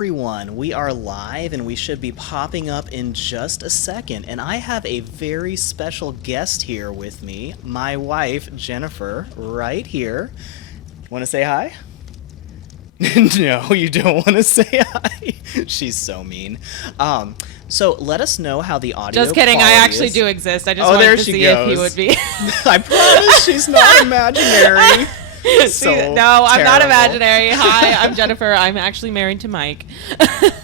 Everyone, we are live and we should be popping up in just a second. And I have a very special guest here with me, my wife, Jennifer, right here. Want to say hi? No, you don't want to say hi. She's so mean. So let us know how the audio Just kidding, I quality actually is. do exist. I just wanted to see if he would be. I promise she's not imaginary. So no, I'm not terrible. imaginary. Hi, I'm Jennifer. I'm actually married to Mike.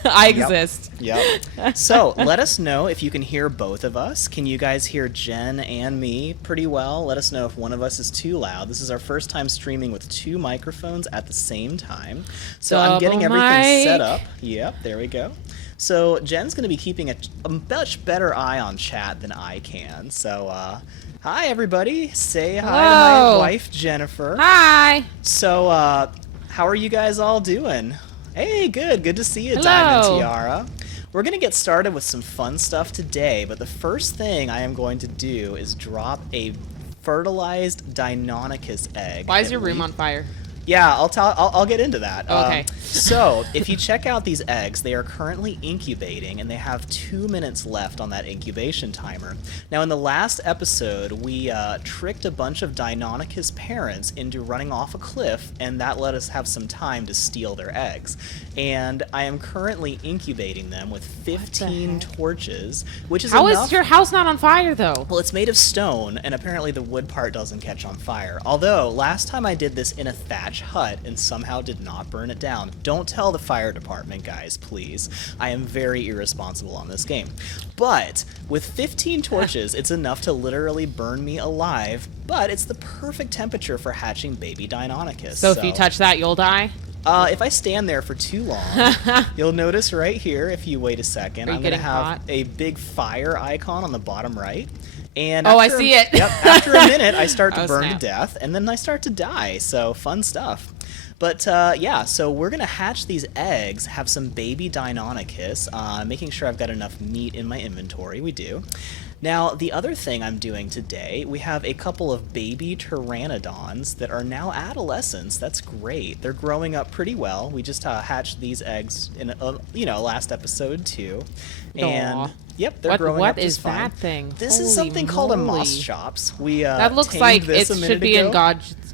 I exist. Yep. So let us know if you can hear both of us. Can you guys hear Jen and me pretty well? Let us know if one of us is too loud. This is our first time streaming with two microphones at the same time. So I'm getting everything set up. Yep, there we go. So Jen's going to be keeping a much better eye on chat than I can. So hi, everybody. Say hi to my wife, Jennifer. Hi. So how are you guys all doing? Hey, good. Good to see you, Hello. Diamond Tiara. We're going to get started with some fun stuff today, but the first thing I am going to do is drop a fertilized Deinonychus egg. Why is your room on fire? Yeah, I'll get into that. Okay. So, if you check out these eggs, they are currently incubating, and they have 2 minutes left on that incubation timer. Now, in the last episode, we tricked a bunch of Deinonychus parents into running off a cliff, and that let us have some time to steal their eggs. And I am currently incubating them with 15 torches, which is How enough. is your house not on fire, though? Well, it's made of stone, and apparently the wood part doesn't catch on fire. Although, last time I did this in a thatch hut and somehow did not burn it down. Don't tell the fire department, guys, please. I am very irresponsible on this game. But with 15 torches, it's enough to literally burn me alive, but it's the perfect temperature for hatching baby Deinonychus. So if you touch that, you'll die? If I stand there for too long, you'll notice right here, if you wait a second, I'm going to have hot? a big fire icon on the bottom right. And I see it. Yep, after a minute, I start to burn snap. to death, and then I start to die, so fun stuff. But yeah, so we're going to hatch these eggs, have some baby Deinonychus, making sure I've got enough meat in my inventory. We do. Now, the other thing I'm doing today, we have a couple of baby pteranodons that are now adolescents. That's great. They're growing up pretty well. We just hatched these eggs in, last episode too. And Aw. yep, they're growing up What just is fine. that thing? This is Holy something called a moss moly. chops. We That looks tamed like this it a should minute be in ago. Godzilla.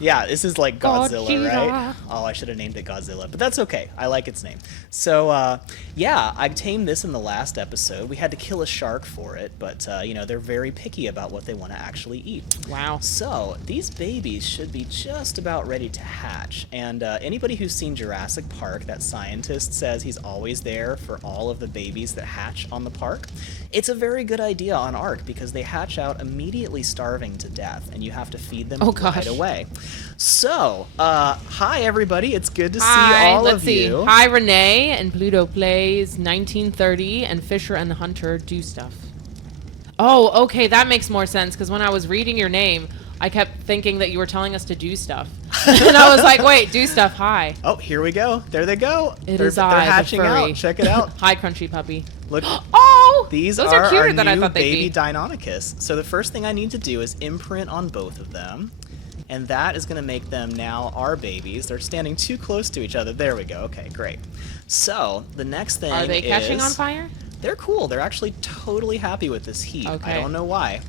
Yeah, this is like Godzilla, right? Godzilla. Oh, I should have named it Godzilla, but that's okay. I like its name. So, yeah, I tamed this in the last episode. We had to kill a shark for it, but, they're very picky about what they want to actually eat. Wow. So, these babies should be just about ready to hatch. And anybody who's seen Jurassic Park, that scientist says he's always there for all of the babies that hatch on the park. It's a very good idea on Ark because they hatch out immediately starving to death, and you have to feed them right away. So, hi everybody. It's good to see all of you. Hi, Renee and Pluto Plays 1930 and Fisher and the Hunter do stuff. Oh, okay, that makes more sense because when I was reading your name, I kept thinking that you were telling us to do stuff. And I was like, wait, do stuff, hi. Oh, here we go. There they go. They're I, hatching the furry. out. Check it out. Hi, Crunchy Puppy. Look. Oh! These those are cuter our than I new thought they'd baby be. Deinonychus. So the first thing I need to do is imprint on both of them. And that is going to make them now our babies. They're standing too close to each other. There we go. Okay, great. So the next thing Are they catching on is fire? they're cool. They're actually totally happy with this heat. Okay. I don't know why.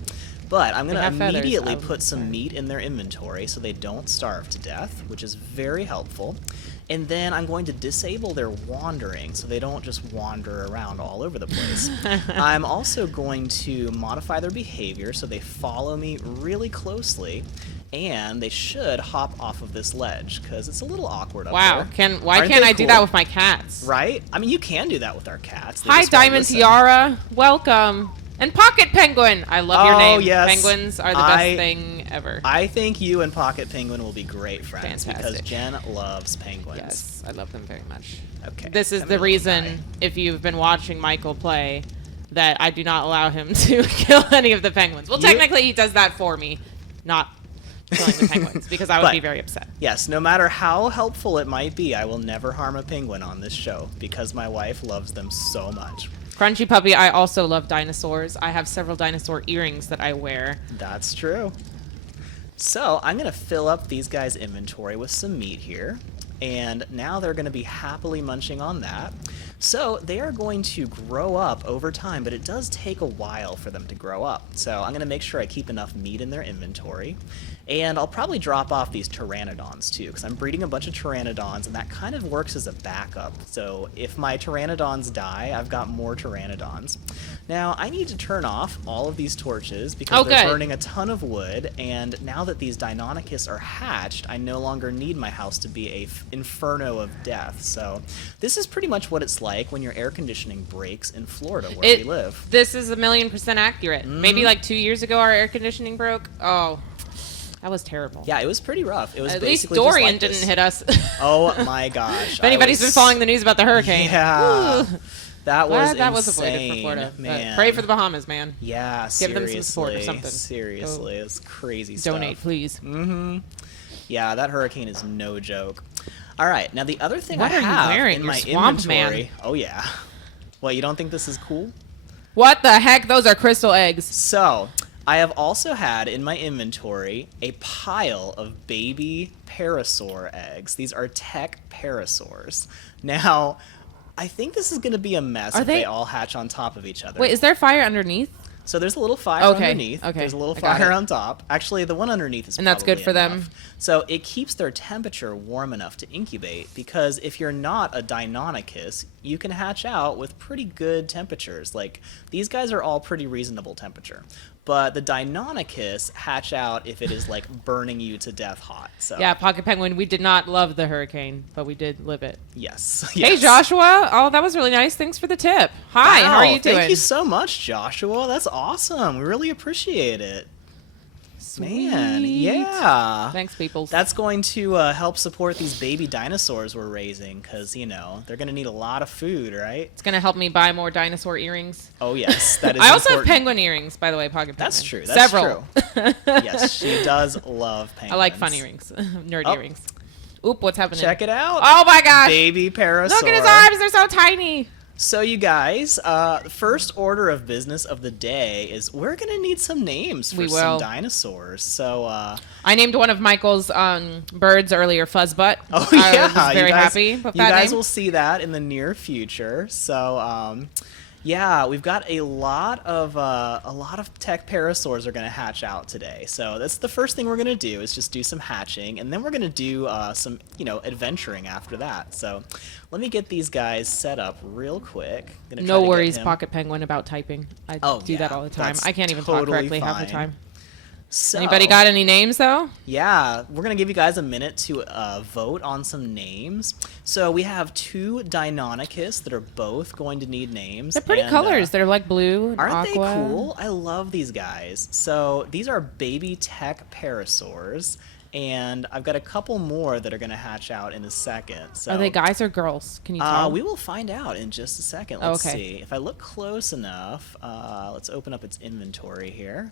But I'm going to have feathers. immediately put some meat in their inventory so they don't starve to death, which is very helpful. And then I'm going to disable their wandering so they don't just wander around all over the place. I'm also going to modify their behavior so they follow me really closely. And they should hop off of this ledge because it's a little awkward up Wow. there. Why Aren't can't they I do cool? that with my cats? Right? I mean, you can do that with our cats. They Hi, just won't Diamond listen. Tiara. Welcome. And Pocket Penguin. I love your name. Yes. Penguins are the best thing ever. I think you and Pocket Penguin will be great friends because Fantastic. Jen loves penguins. Yes, I love them very much. Okay. This is I'm the a little reason, guy. if you've been watching Michael play, that I do not allow him to kill any of the penguins. Well, You- technically, he does that for me, not killing the penguins, because I would But- be very upset. Yes, no matter how helpful it might be, I will never harm a penguin on this show because my wife loves them so much. Crunchy Puppy, I also love dinosaurs. I have several dinosaur earrings that I wear. That's true. So I'm going to fill up these guys' inventory with some meat here. and now they're going to be happily munching on that. So they are going to grow up over time, but it does take a while for them to grow up. So I'm going to make sure I keep enough meat in their inventory. And I'll probably drop off these pteranodons too, because I'm breeding a bunch of pteranodons, and that kind of works as a backup. So if my pteranodons die, I've got more pteranodons. Now, I need to turn off all of these torches because they're burning a ton of wood, and now that these Deinonychus are hatched, I no longer need my house to be a inferno of death. So this is pretty much what it's like when your air conditioning breaks in Florida, where we live. This is 1,000,000% accurate. Maybe like 2 years ago, our air conditioning broke. Oh. That was terrible. Yeah, it was pretty rough. It was At basically least Dorian just like didn't hit us. Oh my gosh. If anybody's been following the news about the hurricane. Yeah. Ooh. That was Glad that was avoided for Florida. man. Pray for the Bahamas, man. Yeah, Give them some support or something. Seriously, it's crazy stuff. Donate, please. Mm-hmm. Yeah, that hurricane is no joke. All right, now the other thing What I are you have wearing? in You're my swamp inventory. man. Oh yeah. What, you don't think this is cool? What the heck? Those are crystal eggs. So, I have also had in my inventory a pile of baby parasaur eggs. These are Tek Parasaurs. Now, I think this is going to be a mess if they all hatch on top of each other. Wait, is there fire underneath? So there's a little fire underneath. Okay. There's a little fire on top. Actually, the one underneath is and that's good for enough. them. So it keeps their temperature warm enough to incubate, because if you're not a Deinonychus, you can hatch out with pretty good temperatures. Like, these guys are all pretty reasonable temperature. But the Deinonychus hatch out if it is like burning you to death hot. So Yeah, Pocket Penguin, we did not love the hurricane, but we did live it. Yes. Hey, Joshua. Oh, that was really nice. Thanks for the tip. Hi, Wow, how are you doing? Thank you so much, Joshua. That's awesome. We really appreciate it. Man, Sweet. yeah. Thanks, people. That's going to help support these baby dinosaurs we're raising, because, you know, they're going to need a lot of food, right? It's going to help me buy more dinosaur earrings. Oh, yes. That is I also important. have penguin earrings, by the way, Pocket Penguin. That's true. That's Several. true. Yes, she does love penguins. I like fun earrings. Nerd earrings. Oop, what's happening? Check it out. Oh, my gosh. Baby parasaur. Look at his arms. They're so tiny. So, you guys, the first order of business of the day is we're going to need some names for some dinosaurs. So, I named one of Michael's birds earlier, Fuzzbutt. Oh, yeah. I was very happy with that name. You guys will see that in the near future. So, yeah, we've got a lot of Tek Parasaurs are going to hatch out today. So that's the first thing we're going to do, is just do some hatching, and then we're going to do some, adventuring after that. So let me get these guys set up real quick. No worries, Pocket Penguin, about typing. I do that all the time. That's I can't even talk correctly half the time. So, anybody got any names, though? Yeah, we're going to give you guys a minute to vote on some names. So we have 2 Deinonychus that are both going to need names. They're pretty colors. They're like blue and aren't aqua. They cool? I love these guys. So these are baby Tek Parasaurs, and I've got a couple more that are going to hatch out in a second. So, are they guys or girls? Can you tell? We will find out in just a second. Let's see. If I look close enough, let's open up its inventory here.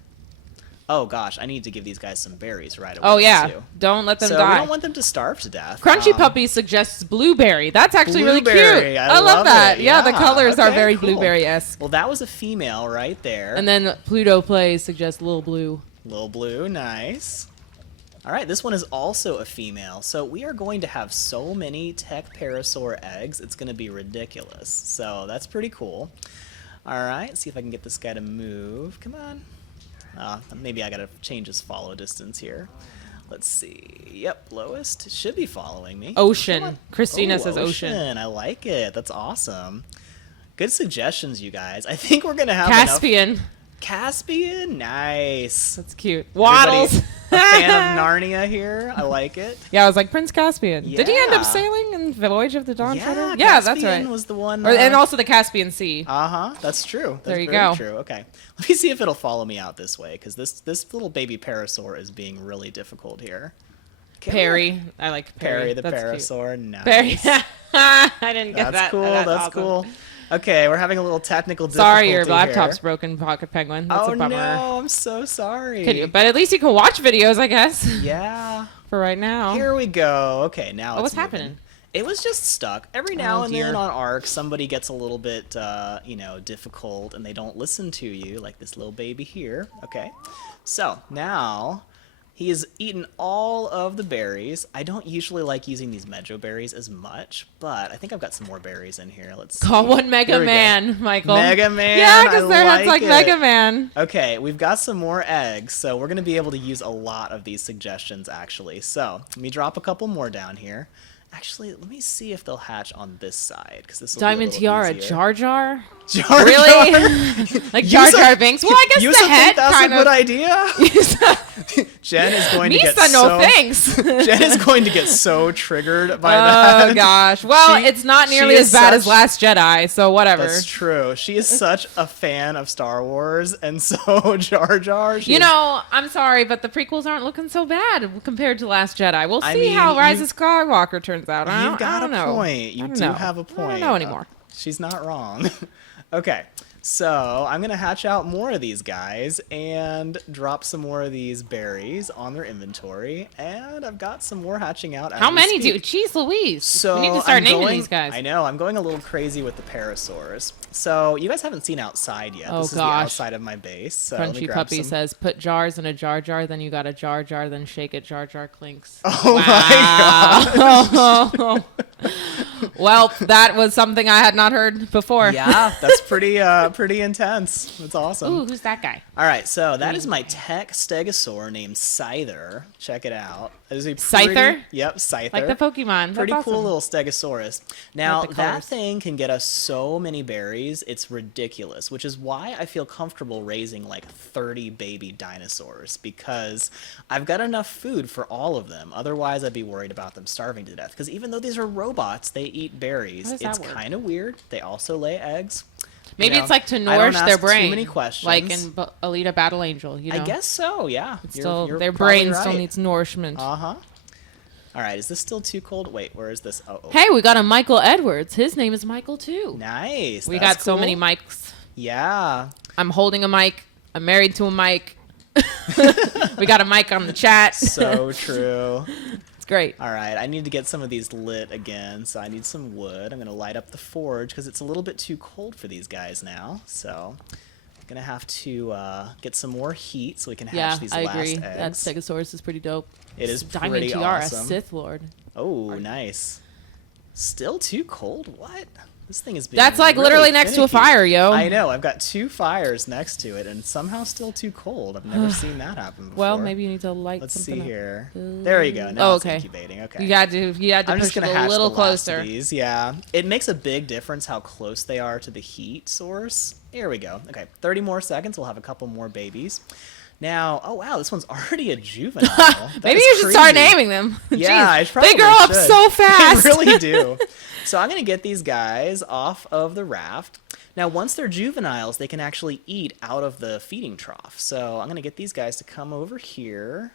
Oh gosh, I need to give these guys some berries right away. Oh yeah, too. Don't let them So die. we don't want them to starve to death. Crunchy Puppy suggests blueberry. That's actually really cute. I love that. It. Yeah, the colors are very cool. blueberry-esque. Well, that was a female right there. And then Pluto Plays suggests Lil Blue. Lil Blue, nice. All right, this one is also a female. So we are going to have so many Tek Parasaur eggs, it's going to be ridiculous. So that's pretty cool. All right, see if I can get this guy to move. Come on. Maybe I gotta change his follow distance here. Let's see. Yep, lowest should be following me. Ocean. Christina says ocean. I like it. That's awesome. Good suggestions, you guys. I think we're gonna have Caspian. enough. Caspian, nice. That's cute. Waddles. A fan of Narnia here. I like it. Yeah, I was like Prince Caspian. Yeah. Did he end up sailing in Voyage of the Dawn Treader? Yeah, that's right. Caspian was the one. And also the Caspian Sea. That's true. That's there you very go. True. Okay, let me see if it'll follow me out this way, because this little baby parasaur is being really difficult here. Perry. I like Perry Perry. the That's parasaur. Cute. Nice. Perry. I didn't get that. That's cool. That's That's awesome. cool. Okay, we're having a little technical difficulty Sorry, your laptop's here. broken, Pocket Penguin. That's a bummer. No, I'm so sorry. But at least you can watch videos, I guess. Yeah. For right now. Here we go. Okay, now what's it's moving. happening? It was just stuck. Every now and then dear. on Ark, somebody gets a little bit, difficult, and they don't listen to you, like this little baby here. Okay, so now He has eaten all of the berries. I don't usually like using these Mejo berries as much, but I think I've got some more berries in here. Let's see. Call one Mega Here we go. Man, Michael. Mega Man. Yeah, because their head's like it. Mega Man. Okay, we've got some more eggs, so we're going to be able to use a lot of these suggestions, actually. So let me drop a couple more down here. Actually, let me see if they'll hatch on this side, because this will be a Diamond little Tiara, easier. Jar Jar? Jar Really? Jar? Like Jar Jar Binks? Well, I guess you the think head that's kind a good idea? Jen is going to get Misa, no so... thanks. Jen is going to get so triggered by Oh, that. gosh. Well, She- it's not she nearly is as bad as such- Last Jedi, so whatever. That's true. She is such a fan of Star Wars, and so Jar Jar... You know, I'm sorry, but the prequels aren't looking so bad compared to Last Jedi. We'll I see mean, how Rise you- of Skywalker turns out. I You've got don't a know. point. You I don't do know. have a point. I don't know anymore. She's not wrong. Okay, so I'm going to hatch out more of these guys and drop some more of these berries on their inventory. And I've got some more hatching out. How as we many do? speak. Jeez Louise. So we need to start I'm naming going, these guys. I know. I'm going a little crazy with the Parasaurs. So you guys haven't seen outside yet. Oh, This is the gosh. outside of my base. So let me Crunchy grab Puppy some. says, put jars in a Jar Jar, then you got a Jar Jar, then shake it, Jar Jar clinks. Oh my god. Well, that was something I had not heard before. Yeah, that's pretty intense. That's awesome. Ooh, who's that guy? All right, so that is my Tek Stegosaur named Scyther. Check it out. That is a Scyther? Yep, Scyther. Like the Pokemon. That's Pretty cool awesome. little Stegosaurus. Now, Like the that colors. thing can get us so many berries, it's ridiculous, which is why I feel comfortable raising like 30 baby dinosaurs, because I've got enough food for all of them. Otherwise, I'd be worried about them starving to death, because even though these are robots, they eat berries. How does It's that work? kind of weird. They also lay eggs. Maybe You know, it's like to I don't nourish their ask brain. Too many questions. Like in Alita Battle Angel, you know? I guess so, yeah. It's You're- still, you're their probably brain still right. needs nourishment. Uh-huh. All right, is this still too cold? Wait, where is this? Oh, Hey, we got a Michael Edwards. His name is Michael, too. nice. We That's got so cool. many mics. Yeah. I'm holding a mic. I'm married to a mic. We got a mic on the chat. So true. It's great. All right, I need to get some of these lit again, so I need some wood. I'm going to light up the forge because it's a little bit too cold for these guys now. So I'm going to have to get some more heat so we can hatch Yeah, these I last agree. eggs. That Stegosaurus is pretty dope. It is Diamond pretty Tiara, awesome. Sith Lord. Oh, nice. Still too cold? What? This thing is being That's like really literally next to a finicky. fire, yo. I know. I've got 2 fires next to it, and somehow still too cold. I've never seen that happen before. Well, maybe you need to light Let's something see up. here. There you go. Now Oh, it's okay. incubating. Okay. You had to I'm push just gonna it a hatch little the last closer. of these. Yeah, it makes a big difference how close they are to the heat source. Here we go. Okay, 30 more seconds. We'll have a couple more babies. Now, oh wow, this one's already a juvenile. That Maybe is you should start crazy. naming them. Yeah, I Jeez, probably they grow up should. so fast. They really do. So I'm gonna get these guys off of the raft. Now, once they're juveniles, they can actually eat out of the feeding trough. So I'm gonna get these guys to come over here.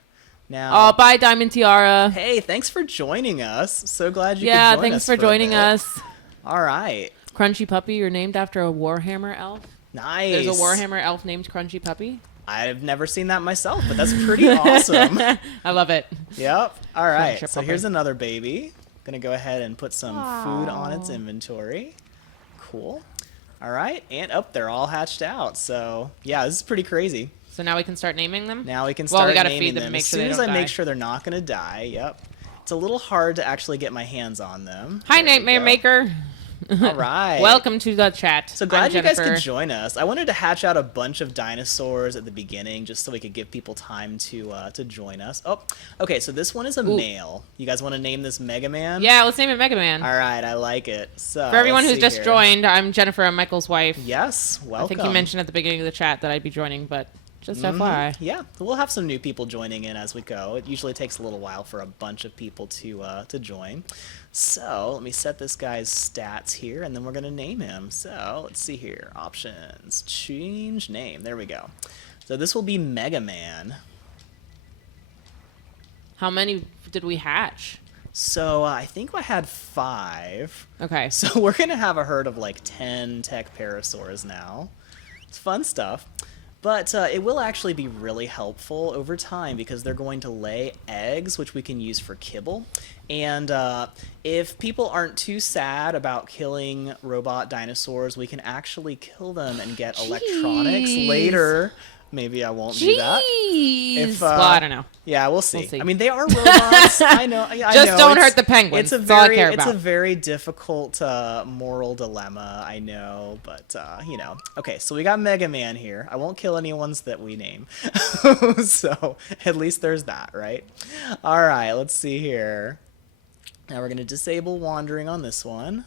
Now, Oh, bye, Diamond Tiara. hey, thanks for joining us. So glad you Yeah, could join thanks us for a joining bit. us. All right. Crunchy Puppy, you're named after a Warhammer elf. Nice. There's a Warhammer elf named Crunchy Puppy. I've never seen that myself, but that's pretty awesome. I love it. Yep. All right. Friendship So puppy. here's another baby. Gonna go ahead and put some food on its inventory. Cool. All right. And up, they're all hatched out. So yeah, this is pretty crazy. So now we can start naming them? Now we can Well, start we gotta naming feed them, them make as sure soon they as don't I die. make sure they're not gonna die. Yep. It's a little hard to actually get my hands on them. Hi, There we Nightmare go. Maker. All right. Welcome to the chat. So glad I'm you guys could Jennifer. join us. I wanted to hatch out a bunch of dinosaurs at the beginning just so we could give people time to join us. Oh, okay, so this one is a male. You guys want to name this Mega Man? Yeah, let's name it Mega Man. All right, I like it. So For everyone let's who's see just here. joined, I'm Jennifer. I'm Michael's wife. Yes, welcome. I think you mentioned at the beginning of the chat that I'd be joining, but just FYI. Yeah, we'll have some new people joining in as we go. It usually takes a little while for a bunch of people to join. So let me set this guy's stats here, and then we're gonna name him. So let's see here, options, change name. There we go. So this will be Mega Man. How many did we hatch? So I think I had 5. Okay. So we're gonna have a herd of like 10 Tek Parasaurs now. It's fun stuff. But it will actually be really helpful over time because they're going to lay eggs, which we can use for kibble. And if people aren't too sad about killing robot dinosaurs, we can actually kill them and get electronics Jeez. later maybe I won't do that. Jeez. Well, I don't know. Yeah, we'll see. We'll see. I mean, they are robots. I know. I Just know. don't hurt the penguins. It's a That's all I very, care it's about. a very difficult moral dilemma. I know, but you know. Okay, so we got Mega Man here. I won't kill any ones that we name. So at least there's that, right? All right, let's see here. Now we're gonna disable wandering on this one.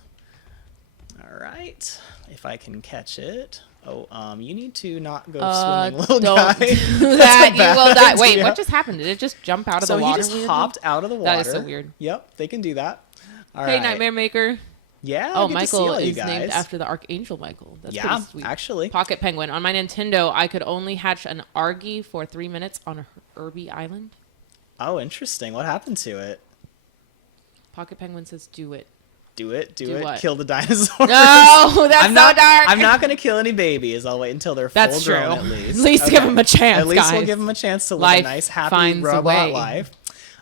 All right, if I can catch it. Oh, you need to not go swimming, little don't guy. do That's that. a You will bad die. Wait, idea. what just happened? Did it just jump out of the water? So he just hopped out of the water. That is so weird. Yep, they can do that. All Hey, right. Nightmare Maker. Yeah. Oh, good to see Michael all you is guys. named after the Archangel Michael. That's Yeah, pretty sweet. actually. Pocket Penguin. On my Nintendo, I could only hatch an Argy for 3 minutes on a Herbie Island. Oh, interesting. What happened to it? Pocket Penguin says, "Do it." Do it. Do Do it. what? Kill the dinosaurs. No, that's I'm not, so dark. I'm not going to kill any babies. I'll wait until they're That's full grown true. at least. At least give 'em a chance, At least guys. we'll give them a chance to live Life a nice, happy finds a robot way. life.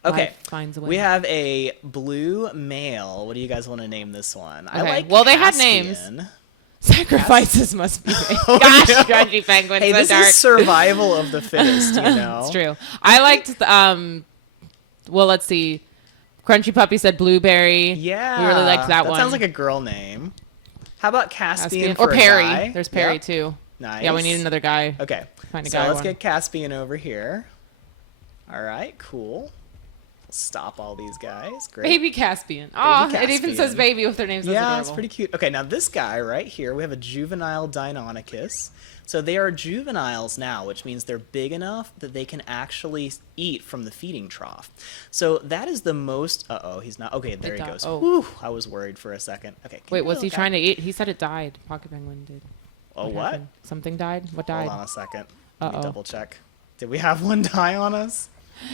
Okay. Life finds a way. We have a blue male. What do you guys want to name this one? I Okay. like Well, they had Caspian. names. Sacrifices must be made. Oh, Gosh, no. Grungy Penguin, Hey, so this dark. is survival of the fittest, you know? It's true. I liked, well, let's see. Crunchy Puppy said Blueberry. Yeah. We really liked that one. That sounds like a girl name. How about Caspian, Or for Perry. a guy? There's Perry, Yep. too. Nice. Yeah, we need another guy. Okay. Find a So guy let's one. get Caspian over here. All right, cool. Stop all these guys. Great. Baby Caspian. Oh, it even Caspian. says baby with their names. That's Yeah, adorable. it's pretty cute. Okay, now this guy right here, we have a juvenile Deinonychus. So they are juveniles now, which means they're big enough that they can actually eat from the feeding trough. So that is the most... Uh-oh, he's not... Okay, there he goes. Oh. Whew, I was worried for a second. Okay. Wait, was he trying to eat? He said it died. Pocket Penguin did. Oh, what? happened? Something died? What died? Hold on a second. Let me Uh-oh. double check. Did we have one die on us?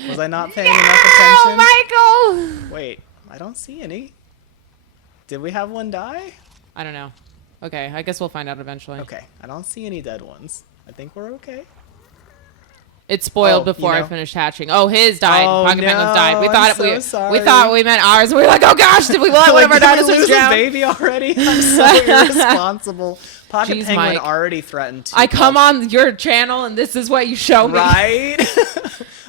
Was I not paying enough attention? Oh, Michael! Wait, I don't see any. Did we have one die? I don't know. Okay, I guess we'll find out eventually. Okay, I don't see any dead ones. I think we're okay. It spoiled Oh, before you I know. finished hatching. Oh, his died. Oh, Pocket Penguins died. We no, thought I'm so sorry. we thought we meant ours. We were like, oh gosh, did we let one of our Did we dinosaurs lose a drown? baby already? I'm so irresponsible. Pocket Jeez, Penguin Mike. already threatened to. I come on your channel and this is what you show me. Right?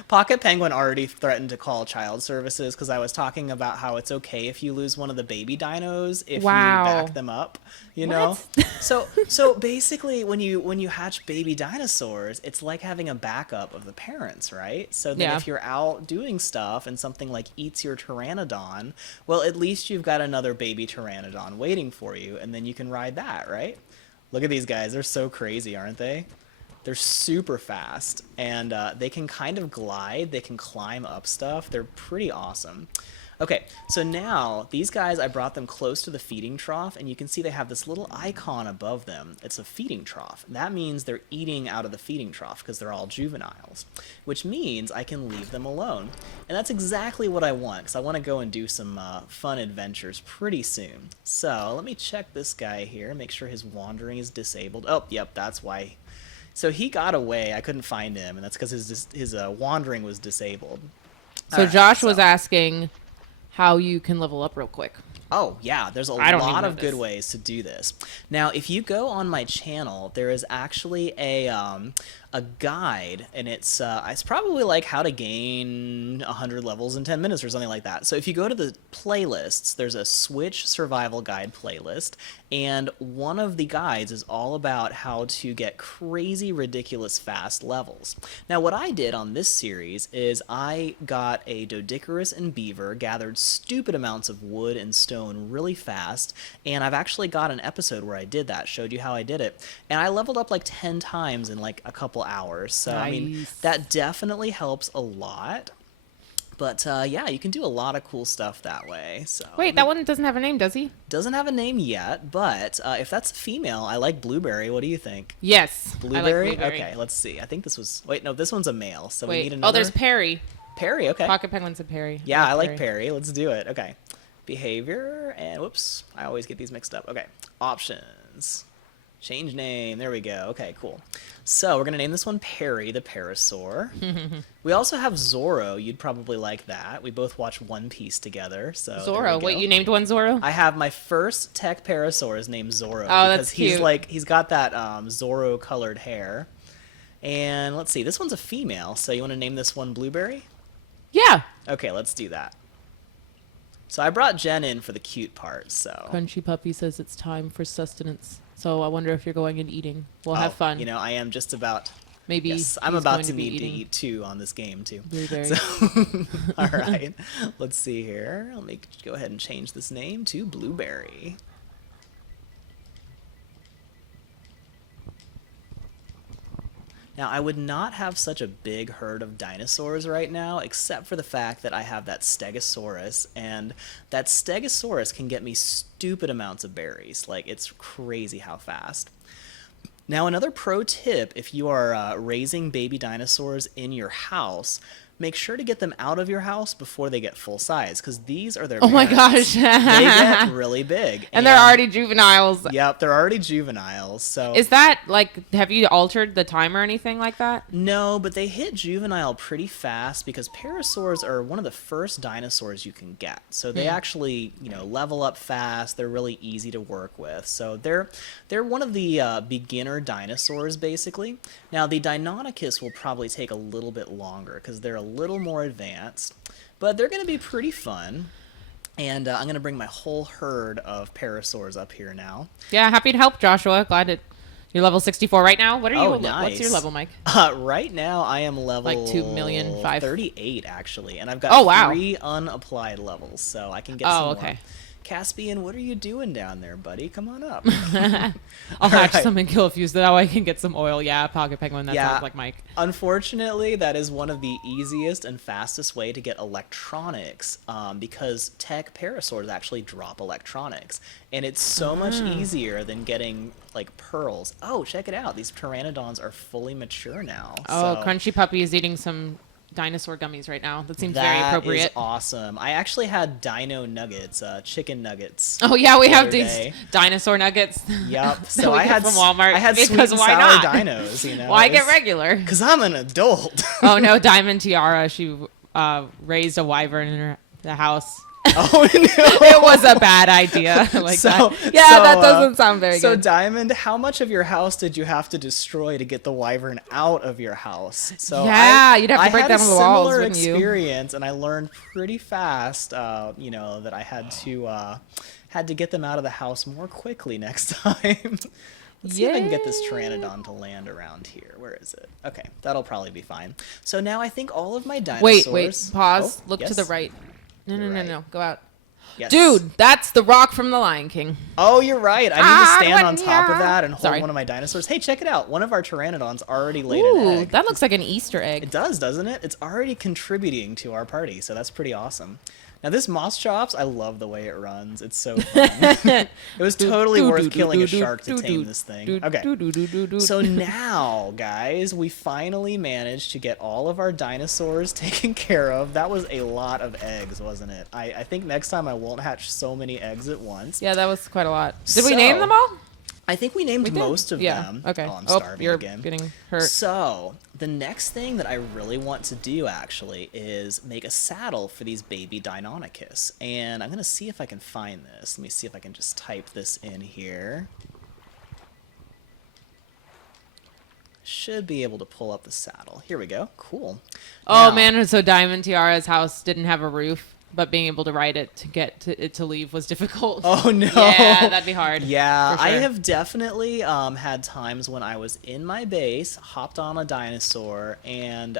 Pocket Penguin already threatened to call child services because I was talking about how it's okay if you lose one of the baby dinos if Wow. you back them up, you know? So basically when you hatch baby dinosaurs, it's like having a backup of the parents, right? So then Yeah. if you're out doing stuff and something like eats your pteranodon, well, at least you've got another baby pteranodon waiting for you and then you can ride that, right? Look at these guys. They're so crazy, aren't they? They're super fast, and they can kind of glide. They can climb up stuff. They're pretty awesome. Okay, so now these guys, I brought them close to the feeding trough, and you can see they have this little icon above them. It's a feeding trough. That means they're eating out of the feeding trough because they're all juveniles, which means I can leave them alone. And that's exactly what I want because I want to go and do some fun adventures pretty soon. So let me check this guy here, make sure his wandering is disabled. Oh, yep, that's why. So he got away. I couldn't find him, and that's because his wandering was disabled. So Alright, Josh was asking how you can level up real quick. Oh, yeah, there's a I don't even lot know of good this. ways to do this. Now, if you go on my channel, there is actually a guide, and it's probably like how to gain 100 levels in 10 minutes or something like that. So if you go to the playlists, there's a Switch Survival Guide playlist, and one of the guides is all about how to get crazy, ridiculous fast levels. Now, what I did on this series is I got a Doedicurus and beaver, gathered stupid amounts of wood and stone really fast, and I've actually got an episode where I did that, showed you how I did it, and I leveled up like 10 times in like a couple hours. So, I mean, Nice. that definitely helps a lot. But yeah, you can do a lot of cool stuff that way. So Wait, that one doesn't have a name, does he? doesn't have a name yet, but if that's a female, I like Blueberry. What do you think? Yes. Blueberry? I like Blueberry. Okay, let's see. I think this was... Wait, no, this one's a male, so we Wait. need another... Oh, there's Perry. Perry, okay. Pocket Penguin said Perry. Yeah, I like Perry. Let's do it. Okay. Behavior, and whoops, I always get these mixed up. Okay, options. Change name. There we go. Okay, cool. So we're going to name this one Perry the Parasaur. We also have Zorro. You'd probably like that. We both watch One Piece together. So there we Zorro. Wait, go. you named one Zorro? I have my first Tek Parasaur is named Zorro. Oh, because that's he's cute. like he's got that Zorro colored hair. And let's see, this one's a female, so you want to name this one Blueberry? Yeah. Okay, let's do that. So I brought Jenn in for the cute part, so... Crunchy Puppy says it's time for sustenance. So I wonder if you're going and eating. We'll have fun. You know, I am just about... Maybe Yes, I'm he's about going to be need to eating eat too on this game too. Blueberry. So, all right, let's see here. Let me go ahead and change this name to Blueberry. Now, I would not have such a big herd of dinosaurs right now, except for the fact that I have that Stegosaurus, and that Stegosaurus can get me stupid amounts of berries. Like, it's crazy how fast. Now, another pro tip, if you are raising baby dinosaurs in your house, make sure to get them out of your house before they get full size, because these are their Oh my parents. gosh. They get really big. And they're already juveniles. Yep, they're already juveniles. So Is that, like, have you altered the time or anything like that? no, but they hit juvenile pretty fast because parasaurs are one of the first dinosaurs you can get. So they actually, you know, level up fast. They're really easy to work with. So they're one of the beginner dinosaurs, basically. Now, the Deinonychus will probably take a little bit longer because they're a little more advanced, but they're going to be pretty fun. And I'm going to bring my whole herd of parasaurs up here now. Yeah, happy to help, Joshua. Glad it. You're level 64 right now. What are you? Nice. What's your level, Mike? Right now, I am level Like 2,000,005. 38 actually, and I've got 3 unapplied levels, so I can get some okay. more. Caspian, what are you doing down there, buddy? Come on up. I'll hatch right. some and kill a few so that way I can get some oil. Yeah, Pocket Penguin. That sounds like Mike. Unfortunately, that is one of the easiest and fastest way to get electronics, because Tek Parasaurs actually drop electronics, and it's so much easier than getting like pearls. Oh, check it out! These pteranodons are fully mature now. Oh, so Crunchy Puppy is eating some dinosaur gummies right now. That seems very appropriate. That is awesome. I actually had dino nuggets, chicken nuggets. Oh yeah, we the have other these day. dinosaur nuggets. Yep. that So we I get had from Walmart. I had sweet because and why sour not? dinos. You know. Why get regular? Because I'm an adult. Oh no, Diamond Tiara. She raised a wyvern in the house. Oh no! It was a bad idea. Like that. Yeah, that doesn't sound very so good. So Diamond, how much of your house did you have to destroy to get the wyvern out of your house? So yeah, you'd have to break down the walls, I had a similar wouldn't you? experience, and I learned pretty fast, you know, that I had to get them out of the house more quickly next time. Let's see if I can get this pteranodon to land around here. Where is it? Okay, that'll probably be fine. So now I think all of my dinosaurs... Wait, pause. Oh, Look yes? to the right. No. Go out. Yes. Dude, that's the rock from the Lion King. Oh, you're right. I need to stand on top of yeah. that and hold Sorry. one of my dinosaurs. Hey, check it out. One of our pteranodons already laid an egg. That looks like an Easter egg. It does, doesn't it? It's already contributing to our party, so that's pretty awesome. Now, this Moss Chops, I love the way it runs. It's so fun. It was totally worth killing a shark to tame this thing. Okay. So now, guys, we finally managed to get all of our dinosaurs taken care of. That was a lot of eggs, wasn't it? I think next time I won't hatch so many eggs at once. Yeah, that was quite a lot. Did we name them all? I think we named most of yeah. them. Okay. Oh, I'm starving you're again. Getting hurt. So, the next thing that I really want to do, actually, is make a saddle for these baby Deinonychus. And I'm going to see if I can find this. Let me see if I can just type this in here. Should be able to pull up the saddle. Here we go. Cool. Oh, Now, man. So Diamond Tiara's house didn't have a roof, but being able to ride it to get it to leave was difficult. Oh, no. Yeah, that'd be hard. Yeah, for sure. I have definitely had times when I was in my base, hopped on a dinosaur, and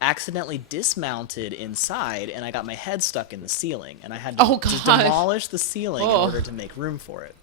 accidentally dismounted inside, and I got my head stuck in the ceiling, and I had to demolish the ceiling in order to make room for it.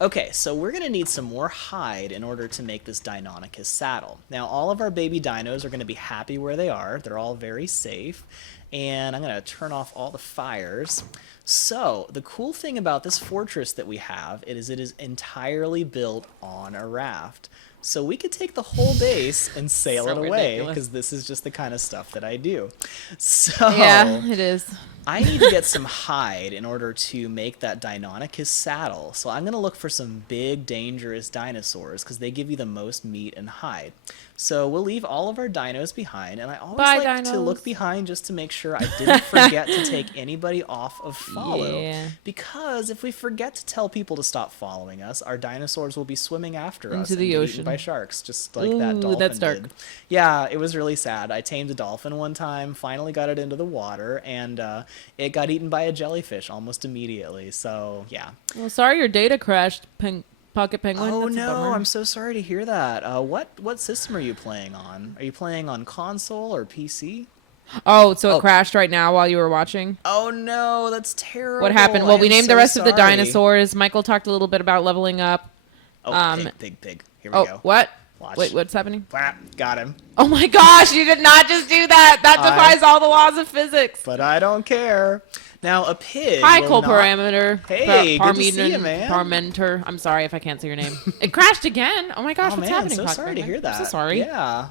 Okay, so we're going to need some more hide in order to make this Deinonychus saddle. Now, all of our baby dinos are going to be happy where they are. They're all very safe. And I'm going to turn off all the fires. So, the cool thing about this fortress that we have is it is entirely built on a raft. So we could take the whole base and sail it away, because this is just the kind of stuff that I do. So yeah, it is. I need to get some hide in order to make that Deinonychus saddle. So I'm going to look for some big, dangerous dinosaurs, because they give you the most meat and hide. So we'll leave all of our dinos behind, and I always Bye, like to dinos. look behind just to make sure I didn't forget to take anybody off of follow. Yeah. Because if we forget to tell people to stop following us, our dinosaurs will be swimming after us Into the and get ocean. eaten by sharks, just like that Ooh, dolphin that's dark. did. Yeah, it was really sad. I tamed a dolphin one time, finally got it into the water, and it got eaten by a jellyfish almost immediately. So yeah. Well, sorry your data crashed, Pocket Penguin. Oh That's a no, bummer. I'm so sorry to hear that. What system are you playing on? Are you playing on console or PC? Oh, so it Oh. crashed right now while you were watching? Oh no, that's terrible. What happened? Well, we I'm named the so rest of the sorry. dinosaurs. Michael talked a little bit about leveling up. Oh, pig. Here we Oh, go. what? Watch. Wait, what's happening? Blah, got him. Oh my gosh, you did not just do that. That defies all the laws of physics. But I don't care. Now a pig. Hi, will not... Coparameter. Hey, good to see you, man. Parmenter. I'm sorry if I can't say your name. It crashed again. Oh my gosh, Oh what's man, happening? so Pocket sorry to Penguin? hear that. I'm so sorry. Yeah.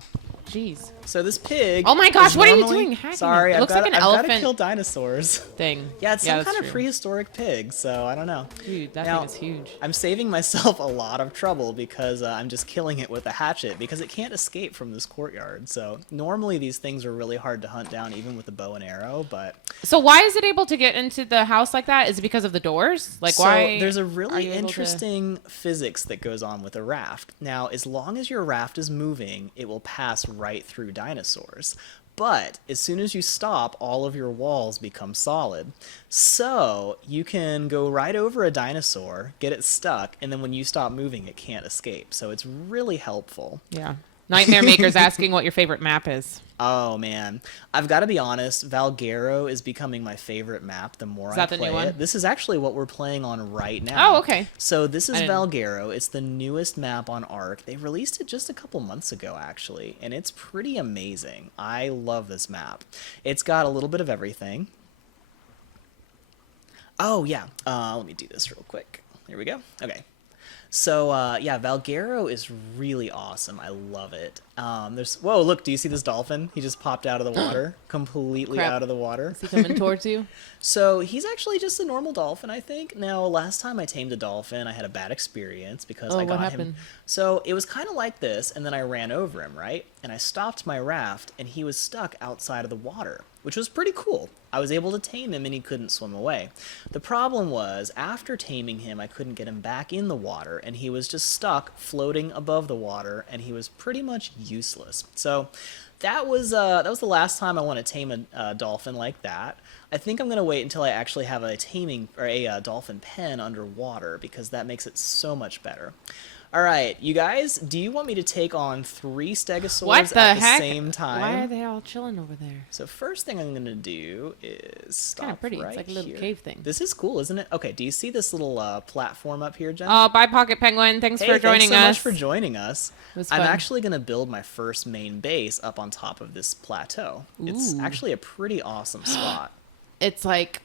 Jeez. So this pig. Oh my gosh, is what are you normally- doing? Hacking Sorry, it looks like an I've elephant got to kill dinosaurs. thing. Yeah, it's some that's kind of true. prehistoric pig, so I don't know. Dude, that Now, thing is huge. I'm saving myself a lot of trouble because I'm just killing it with a hatchet because it can't escape from this courtyard. So normally these things are really hard to hunt down even with a bow and arrow, but So why is it able to get into the house like that? Is it because of the doors? Like so why? there's a are really you able to- interesting physics that goes on with a raft. Now, as long as your raft is moving, it will pass right through dinosaurs. But as soon as you stop, all of your walls become solid. So you can go right over a dinosaur, get it stuck, and then when you stop moving, it can't escape. So it's really helpful. Yeah. Nightmare Maker's asking what your favorite map is. Oh man, I've got to be honest. Valguero is becoming my favorite map. The more Is I that the play new one? it, this is actually what we're playing on right now. Oh, okay. So this is I didn't- Valguero. It's the newest map on Ark. They released it just a couple months ago, actually, and it's pretty amazing. I love this map. It's got a little bit of everything. Oh yeah, let me do this real quick. Here we go. Okay. So, yeah, Valguero is really awesome. I love it. Whoa, look, do you see this dolphin? He just popped out of the water, completely Crap. out of the water. Is he coming towards you? So he's actually just a normal dolphin, I think. Now, last time I tamed a dolphin, I had a bad experience because Oh, I what got happened? him. So it was kind of like this, and then I ran over him, right? And I stopped my raft, and he was stuck outside of the water, which was pretty cool. I was able to tame him, and he couldn't swim away. The problem was, after taming him, I couldn't get him back in the water, and he was just stuck floating above the water, and he was pretty much useless. So that was the last time I want to tame a dolphin like that. I think I'm gonna wait until I actually have a taming or a dolphin pen underwater because that makes it so much better. All right, you guys, do you want me to take on 3 Stegosaurs What the at the heck? same time? Why are they all chilling over there? So first thing I'm gonna do is stop Kind of pretty. right It's like a little here. cave thing. This is cool, isn't it? Okay, do you see this little platform up here, Jen? Oh, bye, Pocket Penguin. Thanks Hey, for joining thanks so us. much for joining us. It was I'm fun. actually going to build my first main base up on top of this plateau. It's Ooh. actually a pretty awesome spot. It's like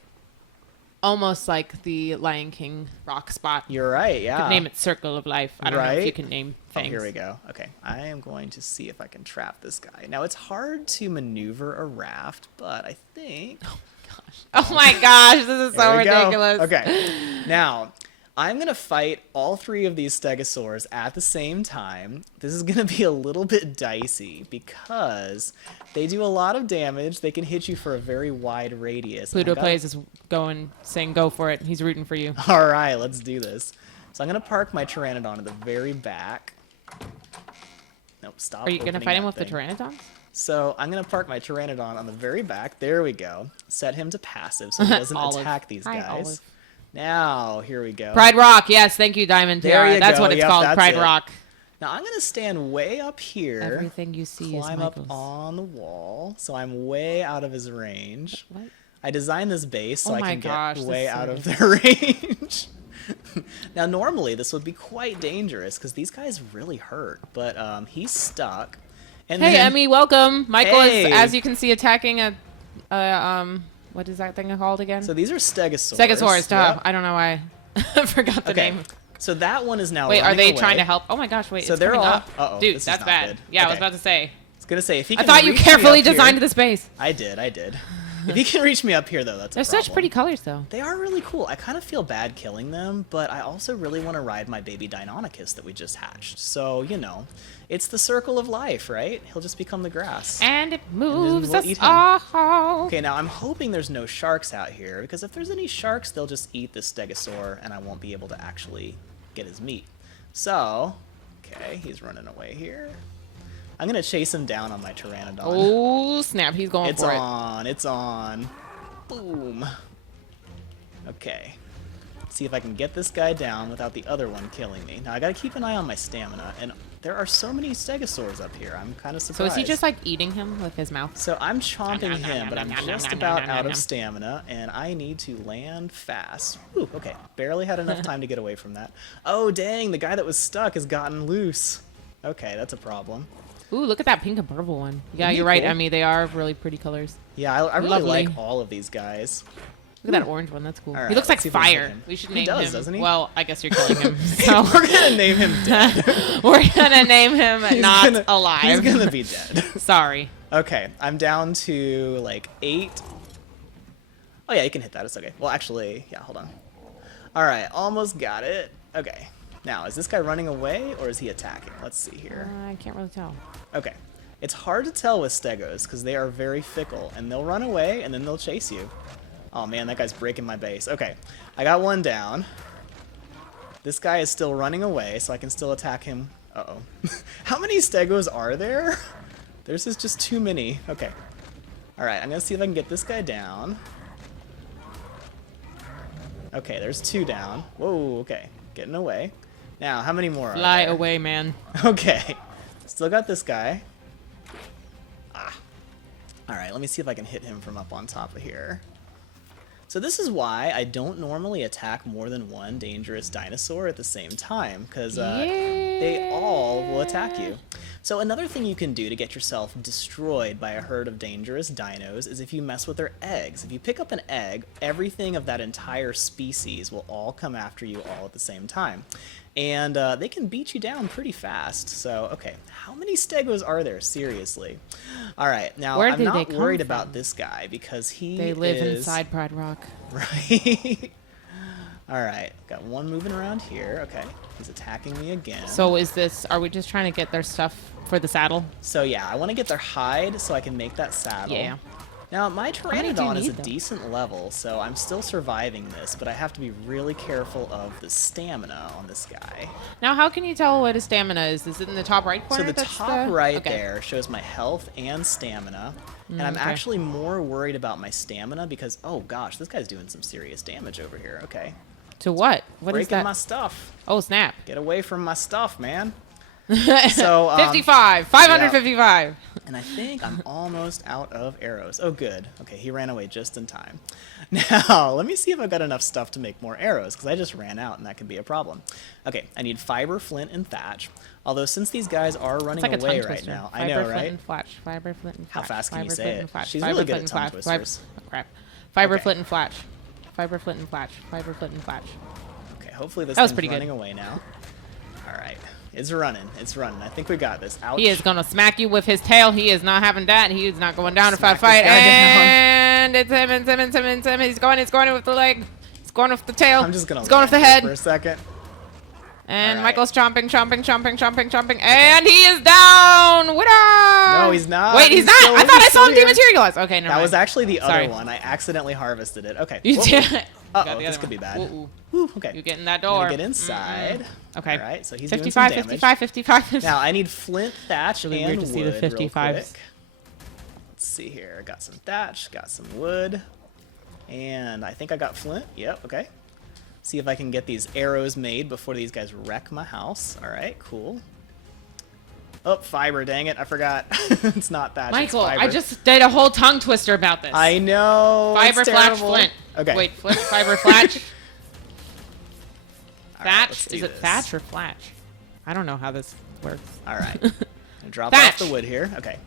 almost like the Lion King rock spot. You're right, yeah. Could name it Circle of Life. I don't know if you Right? can name Oh, things. here we go. Okay, I am going to see if I can trap this guy. Now, it's hard to maneuver a raft, but I think... Oh my gosh, this is so Here we go. ridiculous. Okay, now... I'm going to fight all 3 of these Stegosaurs at the same time. This is going to be a little bit dicey because they do a lot of damage. They can hit you for a very wide radius. Pluto I gotta- Plays is saying go for it. He's rooting for you. All right, let's do this. So I'm going to park my Pteranodon at the very back. Nope, stop. Are you going to opening fight him that with the thing. Pteranodon? So I'm going to park my Pteranodon on the very back. There we go. Set him to passive so he doesn't Olive. attack these Hi, guys. Olive. Now, here we go. Pride Rock. Yes, thank you, Diamond There Tiara. you That's go. what it's Yep, called, that's Pride it. Rock. Now I'm going to stand way up here. Everything you see is Climb up Michael's. on the wall, so I'm way out of his range. What? I designed this base so Oh I my can gosh, get this way is so out of their range. Now, normally this would be quite dangerous because these guys really hurt, but he's stuck. And Hey, then, Emmy, welcome. Michael is, Hey. as you can see, attacking a what is that thing called again? So these are Stegosaurs. Stegosaurs. Duh. Yep. I don't know why. I forgot the Okay. name. So that one is now Wait, are running they away. trying to help? Oh my gosh, wait. So it's they're coming all- up. Uh-oh, Dude, this is that's not bad. good. Yeah, I was Okay. about to say. I was gonna say if he I can thought you reach me carefully up here- designed this base. I did. If he can reach me up here, though, that's They're a problem. such pretty colors, though. They are really cool. I kind of feel bad killing them, but I also really want to ride my baby Deinonychus that we just hatched. So, you know, it's the circle of life, right? He'll just become the grass. And it moves we'll us eat him. all. Okay, now I'm hoping there's no sharks out here, because if there's any sharks, they'll just eat this Stegosaur, and I won't be able to actually get his meat. So, okay, he's running away here. I'm going to chase him down on my Pteranodon. Oh, snap. He's going It's for on. It's on. Boom. Okay. See if I can get this guy down without the other one killing me. Now, I gotta keep an eye on my stamina, and there are so many Stegosaurs up here. I'm kind of it. So surprised. is he just, like, eating him with his mouth? So I'm chomping him, but I'm just about out of stamina, and I need to land fast. Ooh, okay. Barely had enough time to get away from that. Oh, dang, the guy that was stuck has gotten loose. Okay, that's a problem. Ooh, look at that pink and purple one. Yeah, Isn't he you're right, cool? Emmy. They are really pretty colors. Yeah, I really Lovely. like all of these guys. Look at that orange one. That's cool. All right, he looks let's like see if we can hit fire. him. We should He name does, him. doesn't he? Well, I guess you're killing him. So We're gonna name him dead. we're gonna name him not gonna, alive. He's gonna be dead. Sorry. Okay, I'm down to like 8. Oh yeah, you can hit that. It's okay. Well, actually, yeah, hold on. All right, almost got it. Okay. Now, is this guy running away or is he attacking? Let's see here. I can't really tell. Okay. It's hard to tell with Stegos because they are very fickle, and they'll run away and then they'll chase you. Oh man, that guy's breaking my base. Okay, I got one down. This guy is still running away, so I can still attack him. Uh-oh. How many Stegos are there? There's just too many. Okay. Alright, I'm gonna see if I can get this guy down. Okay, there's 2 down. Whoa, okay. Getting away. Now, how many more are Fly there? away, man. Okay. Still got this guy. Ah. Alright, let me see if I can hit him from up on top of here. So this is why I don't normally attack more than one dangerous dinosaur at the same time, because they all will attack you. So another thing you can do to get yourself destroyed by a herd of dangerous dinos is if you mess with their eggs. If you pick up an egg, everything of that entire species will all come after you all at the same time. And they can beat you down pretty fast. So, okay, how many Stegos are there? Seriously. All right, now I'm not worried about this guy because They live inside Pride Rock. Right. All right, got one moving around here. Okay, he's attacking me again. So are we just trying to get their stuff for the saddle? So yeah, I want to get their hide so I can make that saddle. Yeah. Now, my many do you Pteranodon is a need, though? decent level, so I'm still surviving this, but I have to be really careful of the stamina on this guy. Now, how can you tell what his stamina is? Is it in the top right corner? So the that's top right okay. there shows my health and stamina, and I'm okay. actually more worried about my stamina because, oh gosh, this guy's doing some serious damage over here. Okay. To what? What is Breaking that? my stuff. Oh, snap. Get away from my stuff, man. So 55. 555. And I think I'm almost out of arrows. Oh, good. Okay, he ran away just in time. Now, let me see if I've got enough stuff to make more arrows, because I just ran out, and that could be a problem. Okay, I need fiber, flint, and thatch. Although, since these guys are running It's like away a tongue right twister. now, Fiber, I know, flint, right? and flash. Fiber, flint, and flash. How fast can you Fiber, say flint, it? and flash. She's Fiber, really good flint, at tongue and flash. twisters. Oh, crap. Fiber, Okay. flint, and flash. Fiber, flint, and flash. Fiber, flint, and flash. Okay, hopefully this That was thing's pretty good. running away now. All right. It's running. It's running. I think we got this. Ouch. He is going to smack you with his tail. He is not having that. He is not going down if I Smack this fight. guy down. And it's him, it's him, it's him, it's him. He's going with the leg. He's going with the tail. I'm just going to He's going with the head. for a second. And All right. Michael's chomping. And he is down. What No, he's not. Wait, he's not. still- I thought I he's saw still him here. dematerialize. Okay, no. That was actually the Sorry. other one. I accidentally harvested it. Okay. You Whoa. did. Uh-oh, this could be bad. Ooh. Whew, okay. You get in that I'm gonna door. get inside. Okay. All right, so he's 55, doing some damage. 55, 55. Now, I need flint, thatch, Really and weird to see the wood real 55s. quick. Let's see here. Got some thatch, got some wood, and I think I got flint. Yep, okay. See if I can get these arrows made before these guys wreck my house. All right, cool. Oh, fiber, dang it, I forgot. It's not thatch, Michael, it's fiber. I just did a whole tongue twister about this. I know. Fiber, it's flash, terrible. flint. Okay. Wait, fiber, flatch. All right, let's Thatch? do Is it this. thatch or flatch? I don't know how this works. All right. I'm gonna drop off Thatch. the wood here. Okay.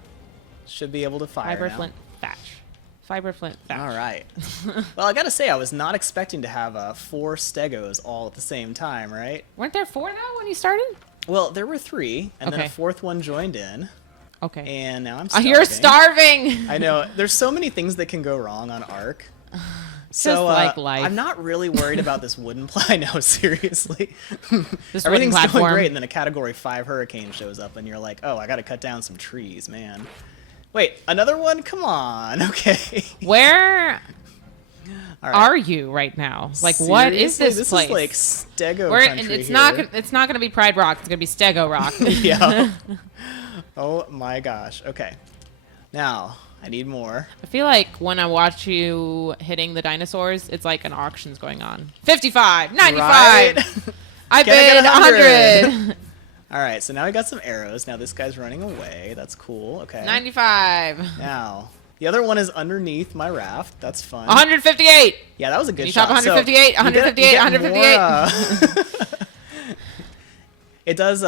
Should be able to fire Fiber, now. flint, thatch. Fiber, flint, thatch. All right. Well, I gotta say, I was not expecting to have 4 Stegos all at the same time, right? Weren't there 4 though when you started? Well, there were 3, and then Okay. a 4th one joined in. Okay. And now I'm starving. You're starving. I know. There's so many things that can go wrong on Ark. So like life. I'm not really worried about this wooden I know, seriously. This Everything's wooden going platform. great, and then a Category 5 hurricane shows up, and you're like, oh, I got to cut down some trees, man. Wait, another one? Come on. Okay. Where All right. are you right now? Like, what is Seriously? this place? Is like Stego Where, country and it's here. not gonna be Pride Rock. It's gonna be Stego Rock. Yeah. Oh my gosh. Okay. Now, I need more. I feel like when I watch you hitting the dinosaurs, it's like an auction's going on. 55, 95. Right? I Can I get bid 100. All right, so now we got some arrows. Now this guy's running away. That's cool. Okay. 95. Now, the other one is underneath my raft. That's fun. 158. Yeah, that was a good You shot. top 158, So you get 158, more, it does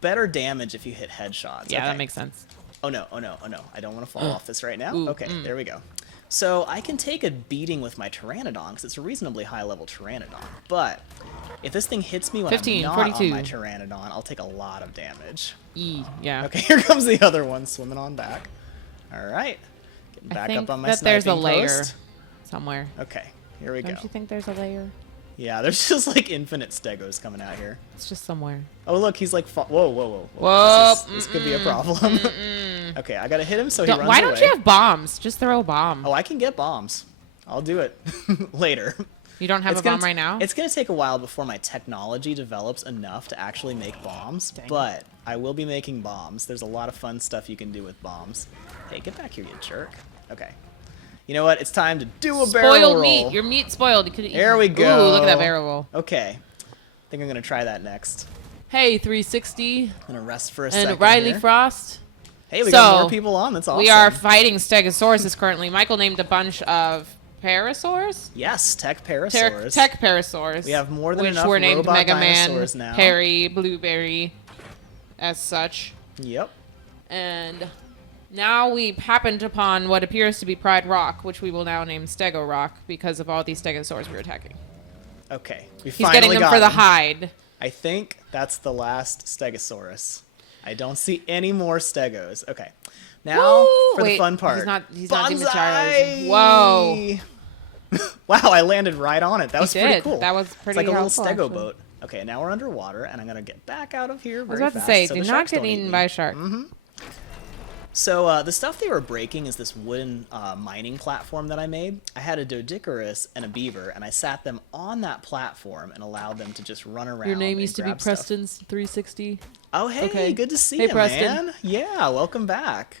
better damage if you hit headshots. Yeah, Okay. that makes sense. Oh no, oh no, oh no. I don't want to fall off this right now. Ooh, Okay, there we go. So I can take a beating with my Pteranodon because it's a reasonably high level Pteranodon. But if this thing hits me when 15, I'm not 42. on my Pteranodon, I'll take a lot of damage. Yeah. Okay, here comes the other one swimming on back. All right. Getting I back think up on my that there's a sniping layer post. somewhere. Okay, here we go. Don't you think there's a layer? Yeah, there's just like infinite Stegos coming out here. It's just somewhere. Oh, look, he's like, whoa, whoa, whoa. Whoa. This could be a problem. Okay, I gotta hit him so he runs Why don't away. you have bombs? Just throw a bomb. Oh, I can get bombs. I'll do it later. You don't have a bomb right now? It's gonna take a while before my technology develops enough to actually make bombs, but I will be making bombs. There's a lot of fun stuff you can do with bombs. Hey, get back here, you jerk. Okay. You know what? It's time to do a barrel roll. Spoiled meat. Your meat's spoiled. You could There we go. Ooh, look at that barrel roll. Okay. I think I'm gonna try that next. Hey, 360 I'm gonna rest for a second. and Riley here. Frost. Hey, we So, got more people on. That's awesome. We are fighting Stegosaurus currently. Michael named a bunch of Parasaurs? Yes, Tek Parasaurs. Tek Parasaurs. We have more than which enough were named robot Mega Man, dinosaurs now. Harry, Blueberry, as such. Yep. And now we happened upon what appears to be Pride Rock, which we will now name Stego Rock because of all these Stegosaurs we're attacking. Okay. We He's finally getting them got for the him. hide. I think that's the last Stegosaurus. I don't see any more Stegos. Okay. Now Woo! for Wait, the fun part. He's not Bonsai! dematerializing. Whoa. Wow, I landed right on it. That was pretty did. cool. That was pretty It's like a little helpful, Stego actually. boat. Okay, now we're underwater, and I'm gonna get back out of here I was very about to fast. say, so do the not sharks get don't eat eaten me. by a shark. So the stuff they were breaking is this wooden mining platform that I made. I had a Dodicarus and a beaver, and I sat them on that platform and allowed them to just run around. Your name and used to be grab stuff. Preston's 360. Oh, hey, Okay. good to see Hey, you, Preston. man. Yeah, welcome back.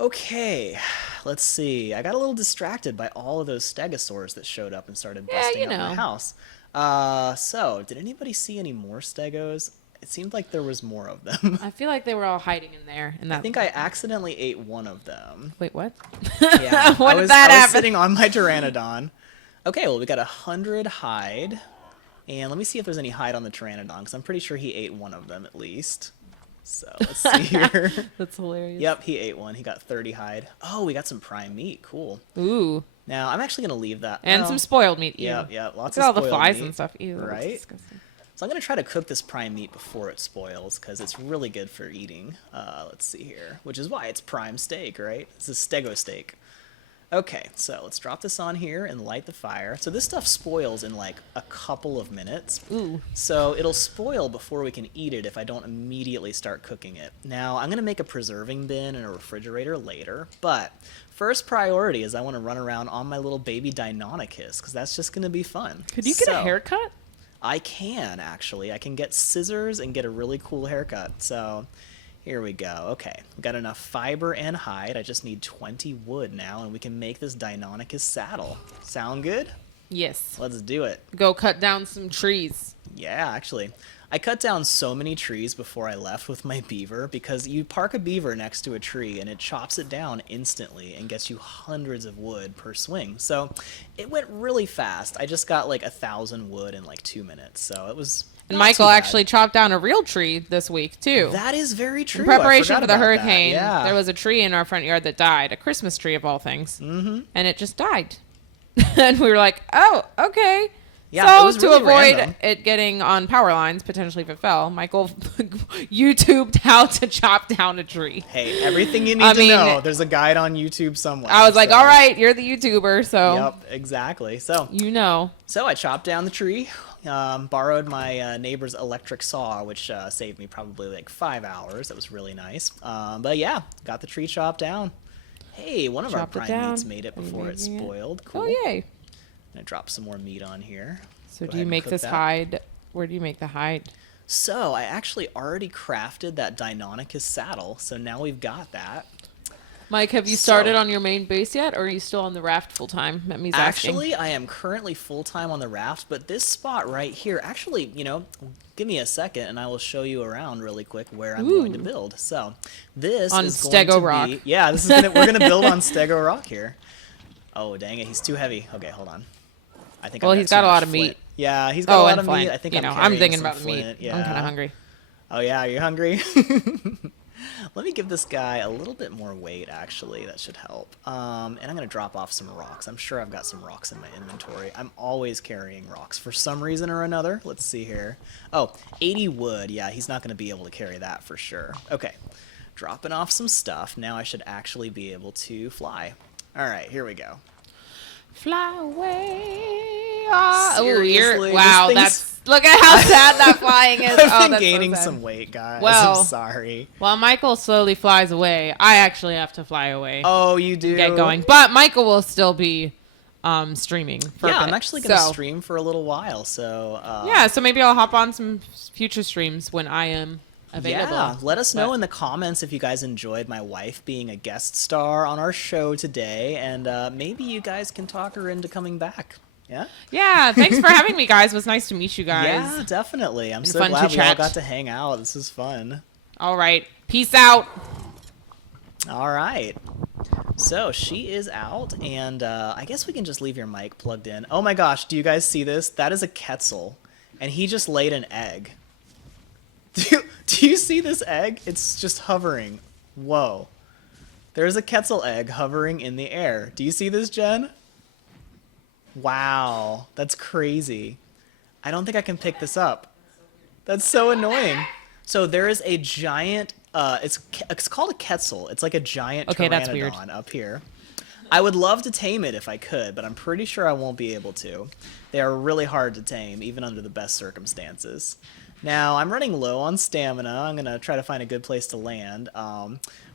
Okay, let's see. I got a little distracted by all of those Stegosaurs that showed up and started Yeah, busting you up my know. house. So, did anybody see any more Stegos? It seemed like there was more of them. I feel like they were all hiding in there. And that. I think I accidentally ate one of them. Wait, what? Yeah, When I did that was happen? sitting on my Pteranodon. Okay, well, we got 100 hide. And let me see if there's any hide on the Pteranodon, because I'm pretty sure he ate one of them at least. So, let's see here. That's hilarious. Yep, he ate one. He got 30 hide. Oh, we got some prime meat. Cool. Ooh. Now, I'm actually going to leave that. And well, some spoiled meat. Ew. Yeah, yeah, lots Look at of all the spoiled flies meat, and stuff. Ew, that looks right? disgusting. So I'm going to try to cook this prime meat before it spoils, because it's really good for eating. Let's see here. Which is why it's prime steak, right? It's a stego steak. Okay, so let's drop this on here and light the fire. So this stuff spoils in like a couple of minutes. Ooh. So it'll spoil before we can eat it if I don't immediately start cooking it. Now, I'm going to make a preserving bin and a refrigerator later, but first priority is I want to run around on my little baby Deinonychus, because that's just going to be fun. Could you get a So, haircut? I can, actually. I can get scissors and get a really cool haircut. So here we go. Okay, we got enough fiber and hide. I just need 20 wood now, and we can make this Deinonychus saddle. Sound good? Yes. Let's do it. Go cut down some trees. Yeah, actually. I cut down so many trees before I left with my beaver, because you park a beaver next to a tree and it chops it down instantly and gets you hundreds of wood per swing. So it went really fast. I just got like 1,000 wood in like 2 minutes. So it was And not Michael too bad. actually chopped down a real tree this week, too. That is very true. In I preparation forgot for the about that. hurricane, Yeah. there was a tree in our front yard that died, a Christmas tree of all things. Mm-hmm. And it just died. And we were like, oh, okay. Yeah, it was to really avoid random. it getting on power lines, potentially if it fell, Michael YouTubed how to chop down a tree. Hey, everything you need to know, there's a guide on YouTube somewhere. I was like, all right, you're the YouTuber, so. Yep, exactly. So So I chopped down the tree, borrowed my neighbor's electric saw, which saved me probably like 5 hours. That was really nice. But yeah, got the tree chopped down. Hey, one of our prime meats made it before it spoiled. Cool. Oh, yay. I'm going to drop some more meat on here. So do you make this hide? Where do you make the hide? So I actually already crafted that Deinonychus saddle, so now we've got that. Mike, have you started on your main base yet, or are you still on the raft full time? Actually, I am currently full time on the raft, but this spot right here, actually, give me a second and I will show you around really quick where I'm going to build. So this on is going Stego to Rock. be, yeah, this is we're gonna build on Stego Rock here. Oh dang it, he's too heavy. Okay, hold on. I think. Well, he's got a lot of flint. meat. Yeah, he's got a lot of flint. meat. I think I'm thinking about the flint. meat. Yeah. I'm kind of hungry. Oh yeah, you're hungry. Let me give this guy a little bit more weight, actually. That should help. And I'm going to drop off some rocks. I'm sure I've got some rocks in my inventory. I'm always carrying rocks for some reason or another. Let's see here. Oh, 80 wood. Yeah, he's not going to be able to carry that for sure. Okay, dropping off some stuff. Now I should actually be able to fly. All right, here we go. Fly away. Seriously, wow, look at how sad that flying is. I've been gaining some weight, guys. Well, I'm sorry. While Michael slowly flies away, I actually have to fly away. Oh, you do? Get going. But Michael will still be streaming for a bit. I'm actually going to stream for a little while. So yeah, so maybe I'll hop on some future streams when I am available. Yeah, let us know in the comments if you guys enjoyed my wife being a guest star on our show today, and maybe you guys can talk her into coming back. Yeah? Yeah, thanks for having me, guys. It was nice to meet you guys. Yeah, definitely. I'm so glad we all got to hang out. This is fun. All right. Peace out. All right. So she is out, and I guess we can just leave your mic plugged in. Oh my gosh, do you guys see this? That is a Quetzal, and he just laid an egg. Do you see this egg? It's just hovering. Whoa. There's a Quetzal egg hovering in the air. Do you see this, Jen? Wow. That's crazy. I don't think I can pick this up. That's so annoying. So there is a giant, it's called a Quetzal. It's like a giant pteranodon up here. I would love to tame it if I could, but I'm pretty sure I won't be able to. They are really hard to tame, even under the best circumstances. Now, I'm running low on stamina. I'm going to try to find a good place to land.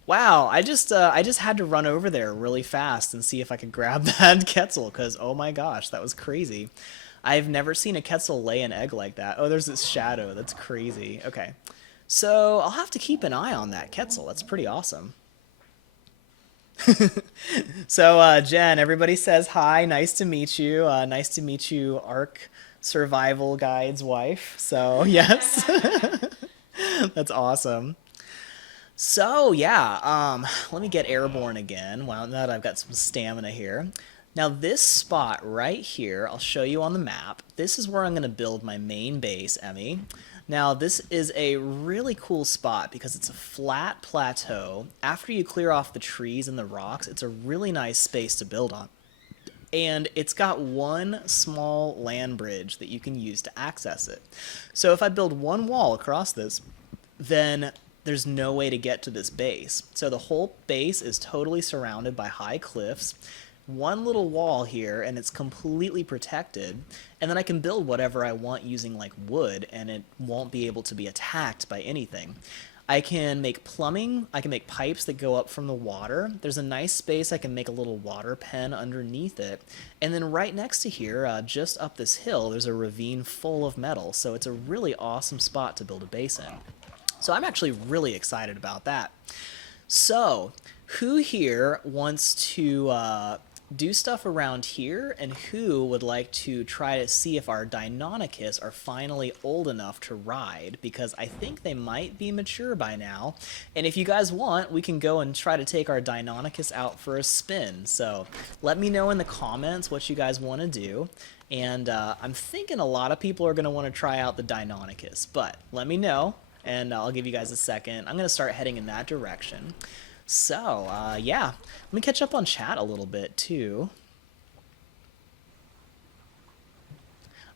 Wow, I just had to run over there really fast and see if I could grab that Quetzal, because, oh my gosh, that was crazy. I've never seen a Quetzal lay an egg like that. Oh, there's this shadow. That's crazy. Okay, so I'll have to keep an eye on that Quetzal. That's pretty awesome. So, Jen, everybody says hi. Nice to meet you. Nice to meet you, Ark Survival Guide's wife. So yes. That's awesome. So yeah, let me get airborne again. Well, now that I've got some stamina here. Now this spot right here, I'll show you on the map. This is where I'm going to build my main base, Emmy. Now this is a really cool spot because it's a flat plateau. After you clear off the trees and the rocks, it's a really nice space to build on. And it's got one small land bridge that you can use to access it. So if I build one wall across this, then there's no way to get to this base. So the whole base is totally surrounded by high cliffs, one little wall here, and it's completely protected. And then I can build whatever I want using like wood, and it won't be able to be attacked by anything. I can make plumbing, I can make pipes that go up from the water. There's a nice space I can make a little water pen underneath it. And then right next to here, just up this hill, there's a ravine full of metal. So it's a really awesome spot to build a base in. So I'm actually really excited about that. So who here wants to do stuff around here, and who would like to try to see if our Deinonychus are finally old enough to ride, because I think they might be mature by now. And if you guys want, we can go and try to take our Deinonychus out for a spin. So let me know in the comments what you guys want to do. And I'm thinking a lot of people are going to want to try out the Deinonychus, but let me know, and I'll give you guys a second. I'm going to start heading in that direction. So, yeah, let me catch up on chat a little bit, too.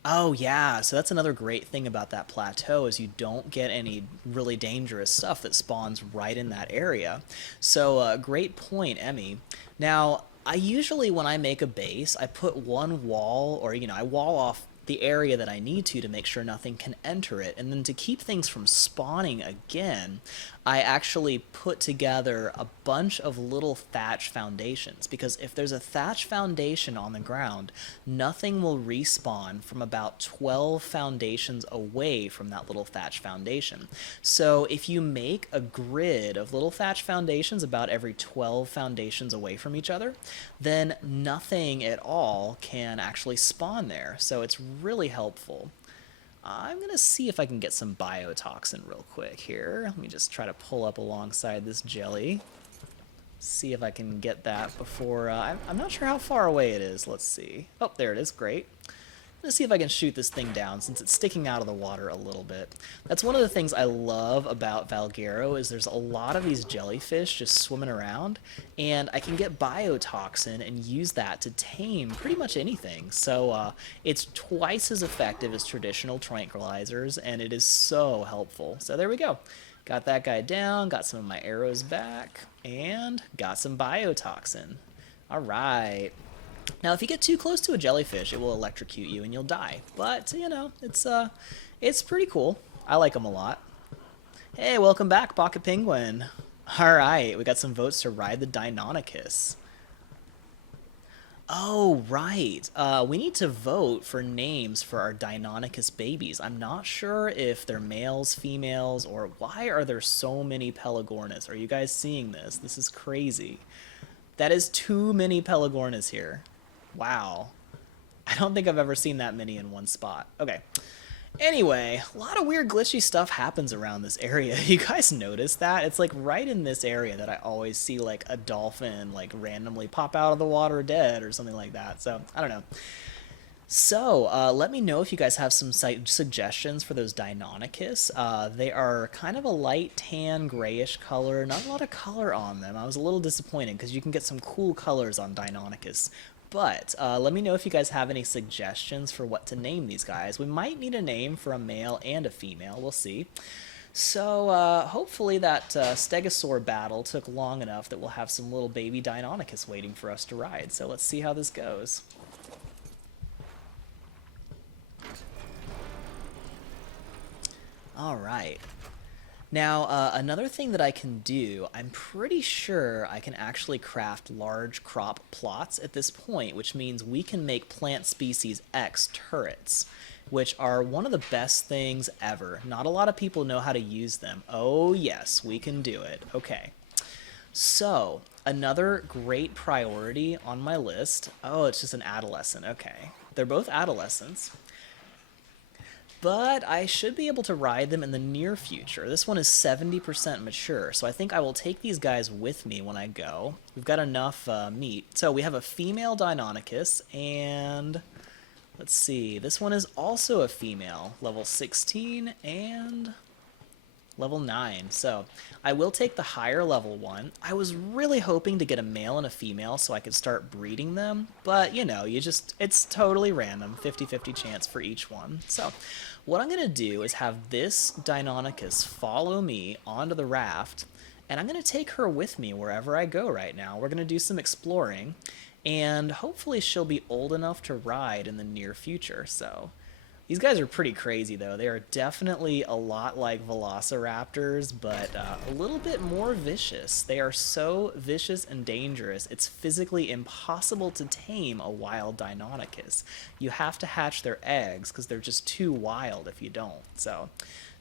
Oh yeah, so that's another great thing about that plateau is you don't get any really dangerous stuff that spawns right in that area. So great point, Emmy. Now, I usually when I make a base, I put one wall or I wall off the area that I need to make sure nothing can enter it. And then to keep things from spawning again, I actually put together a bunch of little thatch foundations because if there's a thatch foundation on the ground, nothing will respawn from about 12 foundations away from that little thatch foundation. So if you make a grid of little thatch foundations about every 12 foundations away from each other, then nothing at all can actually spawn there. So it's really helpful. I'm going to see if I can get some biotoxin real quick here. Let me just try to pull up alongside this jelly. See if I can get that before... I'm not sure how far away it is. Let's see. Oh, there it is. Great. Let's see if I can shoot this thing down since it's sticking out of the water a little bit. That's one of the things I love about Valguero is there's a lot of these jellyfish just swimming around, and I can get biotoxin and use that to tame pretty much anything. So it's twice as effective as traditional tranquilizers, and it is so helpful. So there we go. Got that guy down, got some of my arrows back, and got some biotoxin. All right. Now, if you get too close to a jellyfish, it will electrocute you and you'll die. But, it's pretty cool. I like them a lot. Hey, welcome back, Pocket Penguin. All right, we got some votes to ride the Deinonychus. Oh, right. We need to vote for names for our Deinonychus babies. I'm not sure if they're males, females, or why are there so many Pelagornis? Are you guys seeing this? This is crazy. That is too many Pelagornis here. Wow. I don't think I've ever seen that many in one spot. Okay. Anyway, a lot of weird glitchy stuff happens around this area. You guys notice that? It's like right in this area that I always see like a dolphin like randomly pop out of the water dead or something like that. So, I don't know. So, let me know if you guys have some suggestions for those Deinonychus. They are kind of a light tan grayish color, not a lot of color on them. I was a little disappointed because you can get some cool colors on Deinonychus. But let me know if you guys have any suggestions for what to name these guys. We might need a name for a male and a female. We'll see. So hopefully that Stegosaur battle took long enough that we'll have some little baby Deinonychus waiting for us to ride. So let's see how this goes. All right. Now, another thing that I can do, I'm pretty sure I can actually craft large crop plots at this point, which means we can make plant species X turrets, which are one of the best things ever. Not a lot of people know how to use them. Oh yes, we can do it. Okay. So, another great priority on my list. Oh, it's just an adolescent. Okay. They're both adolescents. But I should be able to ride them in the near future. This one is 70% mature, so I think I will take these guys with me when I go. We've got enough meat. So we have a female Deinonychus, and let's see, this one is also a female, level 16 and level 9. So I will take the higher level one. I was really hoping to get a male and a female so I could start breeding them, but it's totally random, 50-50 chance for each one. So what I'm going to do is have this Deinonychus follow me onto the raft, and I'm going to take her with me wherever I go right now. We're going to do some exploring, and hopefully she'll be old enough to ride in the near future. So these guys are pretty crazy, though. They are definitely a lot like velociraptors, but a little bit more vicious. They are so vicious and dangerous, it's physically impossible to tame a wild Deinonychus. You have to hatch their eggs because they're just too wild if you don't. So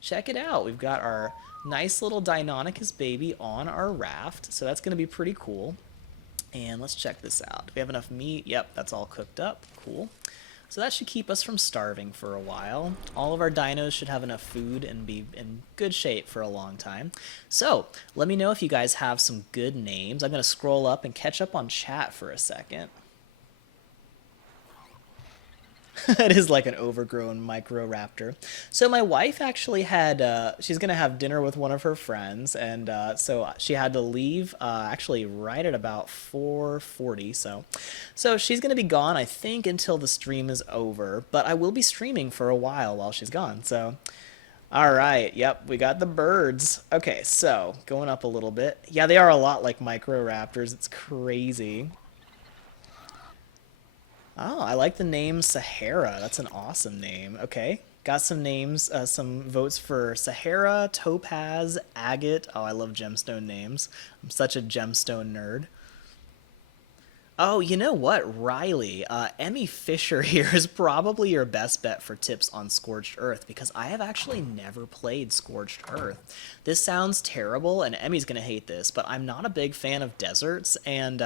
check it out. We've got our nice little Deinonychus baby on our raft, so that's going to be pretty cool. And let's check this out. Do we have enough meat? Yep, that's all cooked up. Cool. So that should keep us from starving for a while. All of our dinos should have enough food and be in good shape for a long time. So let me know if you guys have some good names. I'm going to scroll up and catch up on chat for a second. It is like an overgrown microraptor. So my wife actually had, she's gonna have dinner with one of her friends, and so she had to leave actually right at about 4:40. So she's gonna be gone, I think, until the stream is over. But I will be streaming for a while she's gone. So, all right, yep, we got the birds. Okay, so going up a little bit. Yeah, they are a lot like microraptors. It's crazy. Oh, I like the name Sahara. That's an awesome name. Okay. Got some names, some votes for Sahara, Topaz, Agate. Oh, I love gemstone names. I'm such a gemstone nerd. Oh, you know what, Riley? Emmy Fisher here is probably your best bet for tips on Scorched Earth because I have actually never played Scorched Earth. This sounds terrible, and Emmy's gonna hate this, but I'm not a big fan of deserts, and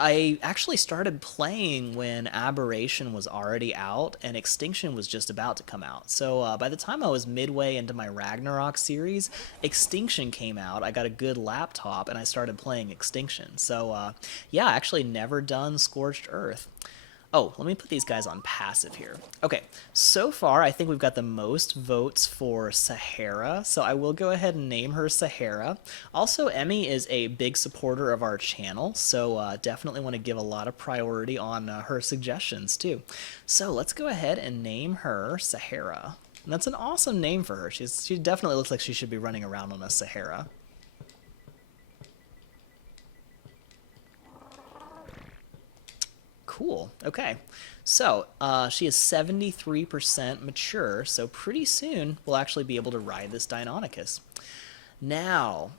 I actually started playing when Aberration was already out and Extinction was just about to come out. So by the time I was midway into my Ragnarok series, Extinction came out. I got a good laptop and I started playing Extinction. So yeah, I actually never done Scorched Earth. Oh, let me put these guys on passive here. Okay, so far I think we've got the most votes for Sahara, so I will go ahead and name her Sahara. Also, Emmy is a big supporter of our channel, so definitely want to give a lot of priority on her suggestions too. So let's go ahead and name her Sahara. And that's an awesome name for her. She definitely looks like she should be running around on a Sahara. Cool. Okay. So she is 73% mature, so pretty soon we'll actually be able to ride this Deinonychus. Now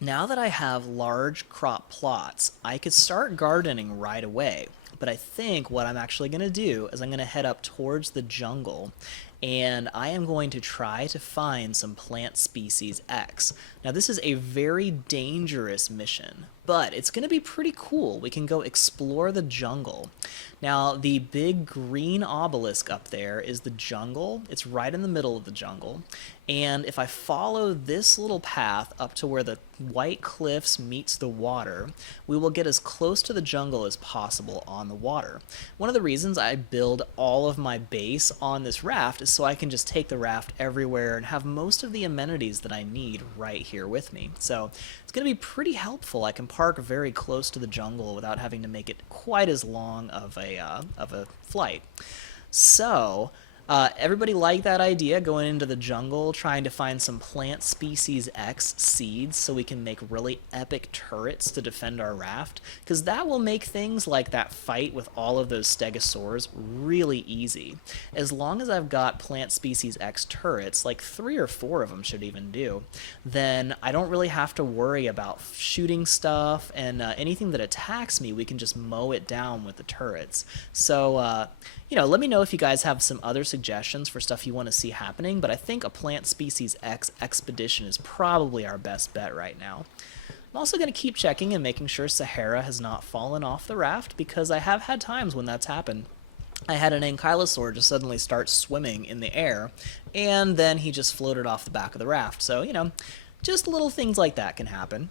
that I have large crop plots, I could start gardening right away. But I think what I'm actually going to do is I'm going to head up towards the jungle and I am going to try to find some plant species X. Now this is a very dangerous mission, but it's going to be pretty cool. We can go explore the jungle. Now the big green obelisk up there is the jungle. It's right in the middle of the jungle. And if I follow this little path up to where the white cliffs meets the water, we will get as close to the jungle as possible on the water. One of the reasons I build all of my base on this raft is so I can just take the raft everywhere and have most of the amenities that I need right here with me. So it's going to be pretty helpful. I can park very close to the jungle without having to make it quite as long of a flight. So everybody like that idea, going into the jungle, trying to find some plant species X seeds so we can make really epic turrets to defend our raft, because that will make things like that fight with all of those Stegosaurs really easy. As long as I've got plant species X turrets, like 3 or 4 of them should even do, then I don't really have to worry about shooting stuff, and anything that attacks me, we can just mow it down with the turrets. So, you know, let me know if you guys have some other suggestions for stuff you want to see happening, but I think a Plant Species X expedition is probably our best bet right now. I'm also going to keep checking and making sure Sahara has not fallen off the raft, because I have had times when that's happened. I had an ankylosaur just suddenly start swimming in the air, and then he just floated off the back of the raft. So, you know, just little things like that can happen.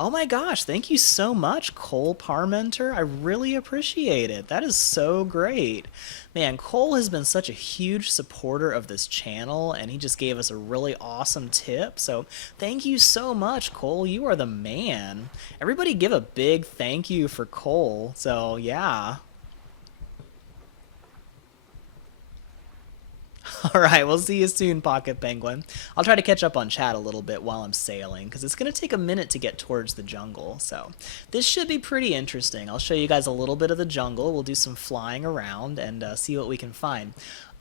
Oh my gosh, thank you so much, Cole Parmenter. I really appreciate it. That is so great. Man, Cole has been such a huge supporter of this channel, and he just gave us a really awesome tip. So thank you so much, Cole. You are the man. Everybody give a big thank you for Cole. So yeah. All right, we'll see you soon, Pocket Penguin. I'll try to catch up on chat a little bit while I'm sailing, because it's going to take a minute to get towards the jungle. So this should be pretty interesting. I'll show you guys a little bit of the jungle. We'll do some flying around and see what we can find.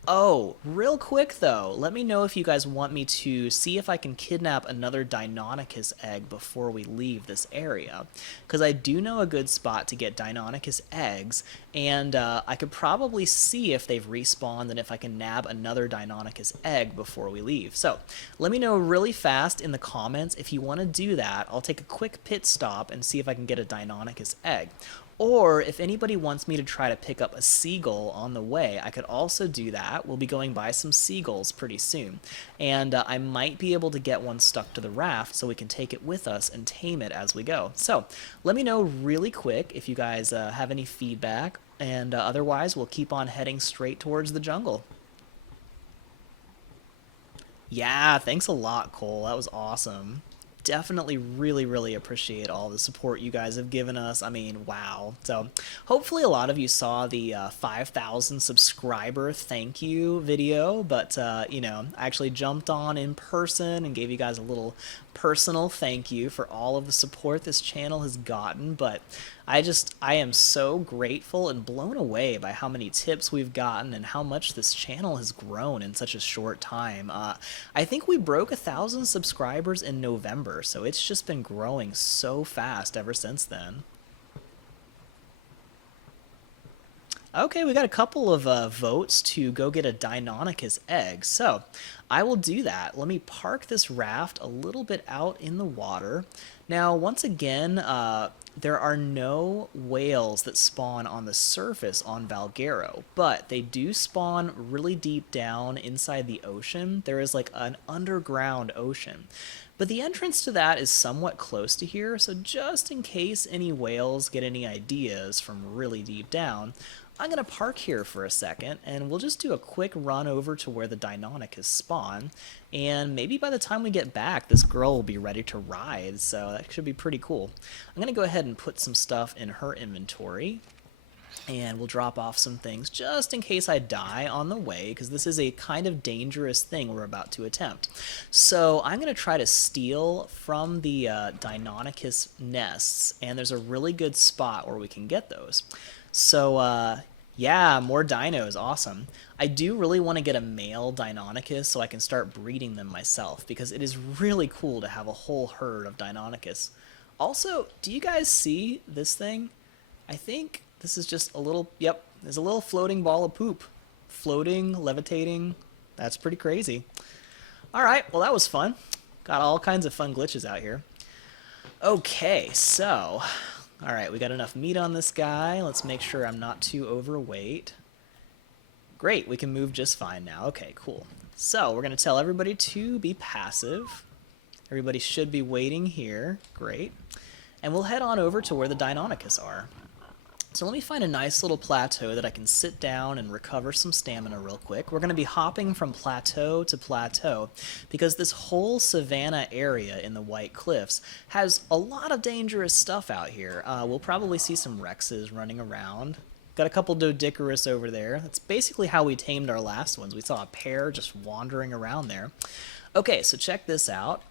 Oh, real quick though, let me know if you guys want me to see if I can kidnap another Deinonychus egg before we leave this area. Because I do know a good spot to get Deinonychus eggs, and I could probably see if they've respawned and if I can nab another Deinonychus egg before we leave. So let me know really fast in the comments if you want to do that. I'll take a quick pit stop and see if I can get a Deinonychus egg. Or if anybody wants me to try to pick up a seagull on the way, I could also do that. We'll be going by some seagulls pretty soon. And I might be able to get one stuck to the raft so we can take it with us and tame it as we go. So let me know really quick if you guys have any feedback. And otherwise, we'll keep on heading straight towards the jungle. Yeah, thanks a lot, Cole. That was awesome. Definitely really appreciate all the support you guys have given us. I mean, wow. So hopefully a lot of you saw the 5,000 subscriber thank you video, but you know, I actually jumped on in person and gave you guys a little personal thank you for all of the support this channel has gotten. But I am so grateful and blown away by how many tips we've gotten and how much this channel has grown in such a short time. I think we broke 1,000 subscribers in November, so it's just been growing so fast ever since then. Okay, we got a couple of votes to go get a Deinonychus egg, so I will do that. Let me park this raft a little bit out in the water. Now, once again, there are no whales that spawn on the surface on Valguero, but they do spawn really deep down inside the ocean. There is like an underground ocean. But the entrance to that is somewhat close to here, so just in case any whales get any ideas from really deep down, I'm going to park here for a second, and we'll just do a quick run over to where the Deinonychus spawn, and maybe by the time we get back, this girl will be ready to ride, so that should be pretty cool. I'm going to go ahead and put some stuff in her inventory, and we'll drop off some things just in case I die on the way, because this is a kind of dangerous thing we're about to attempt. So I'm going to try to steal from the Deinonychus nests, and there's a really good spot where we can get those. So, yeah, more dinos, awesome. I do really want to get a male Deinonychus so I can start breeding them myself, because it is really cool to have a whole herd of Deinonychus. Also, do you guys see this thing? I think this is just a little, yep, there's a little floating ball of poop. Floating, levitating, that's pretty crazy. Alright, well that was fun. Got all kinds of fun glitches out here. Okay, so... Alright, we got enough meat on this guy. Let's make sure I'm not too overweight. Great, we can move just fine now. Okay, cool. So, we're going to tell everybody to be passive. Everybody should be waiting here. Great. And we'll head on over to where the Deinonychus are. So let me find a nice little plateau that I can sit down and recover some stamina real quick. We're going to be hopping from plateau to plateau because this whole savanna area in the White Cliffs has a lot of dangerous stuff out here. We'll probably see some Rexes running around. Got a couple Doedicurus over there. That's basically how we tamed our last ones. We saw a pair just wandering around there. Okay, so check this out.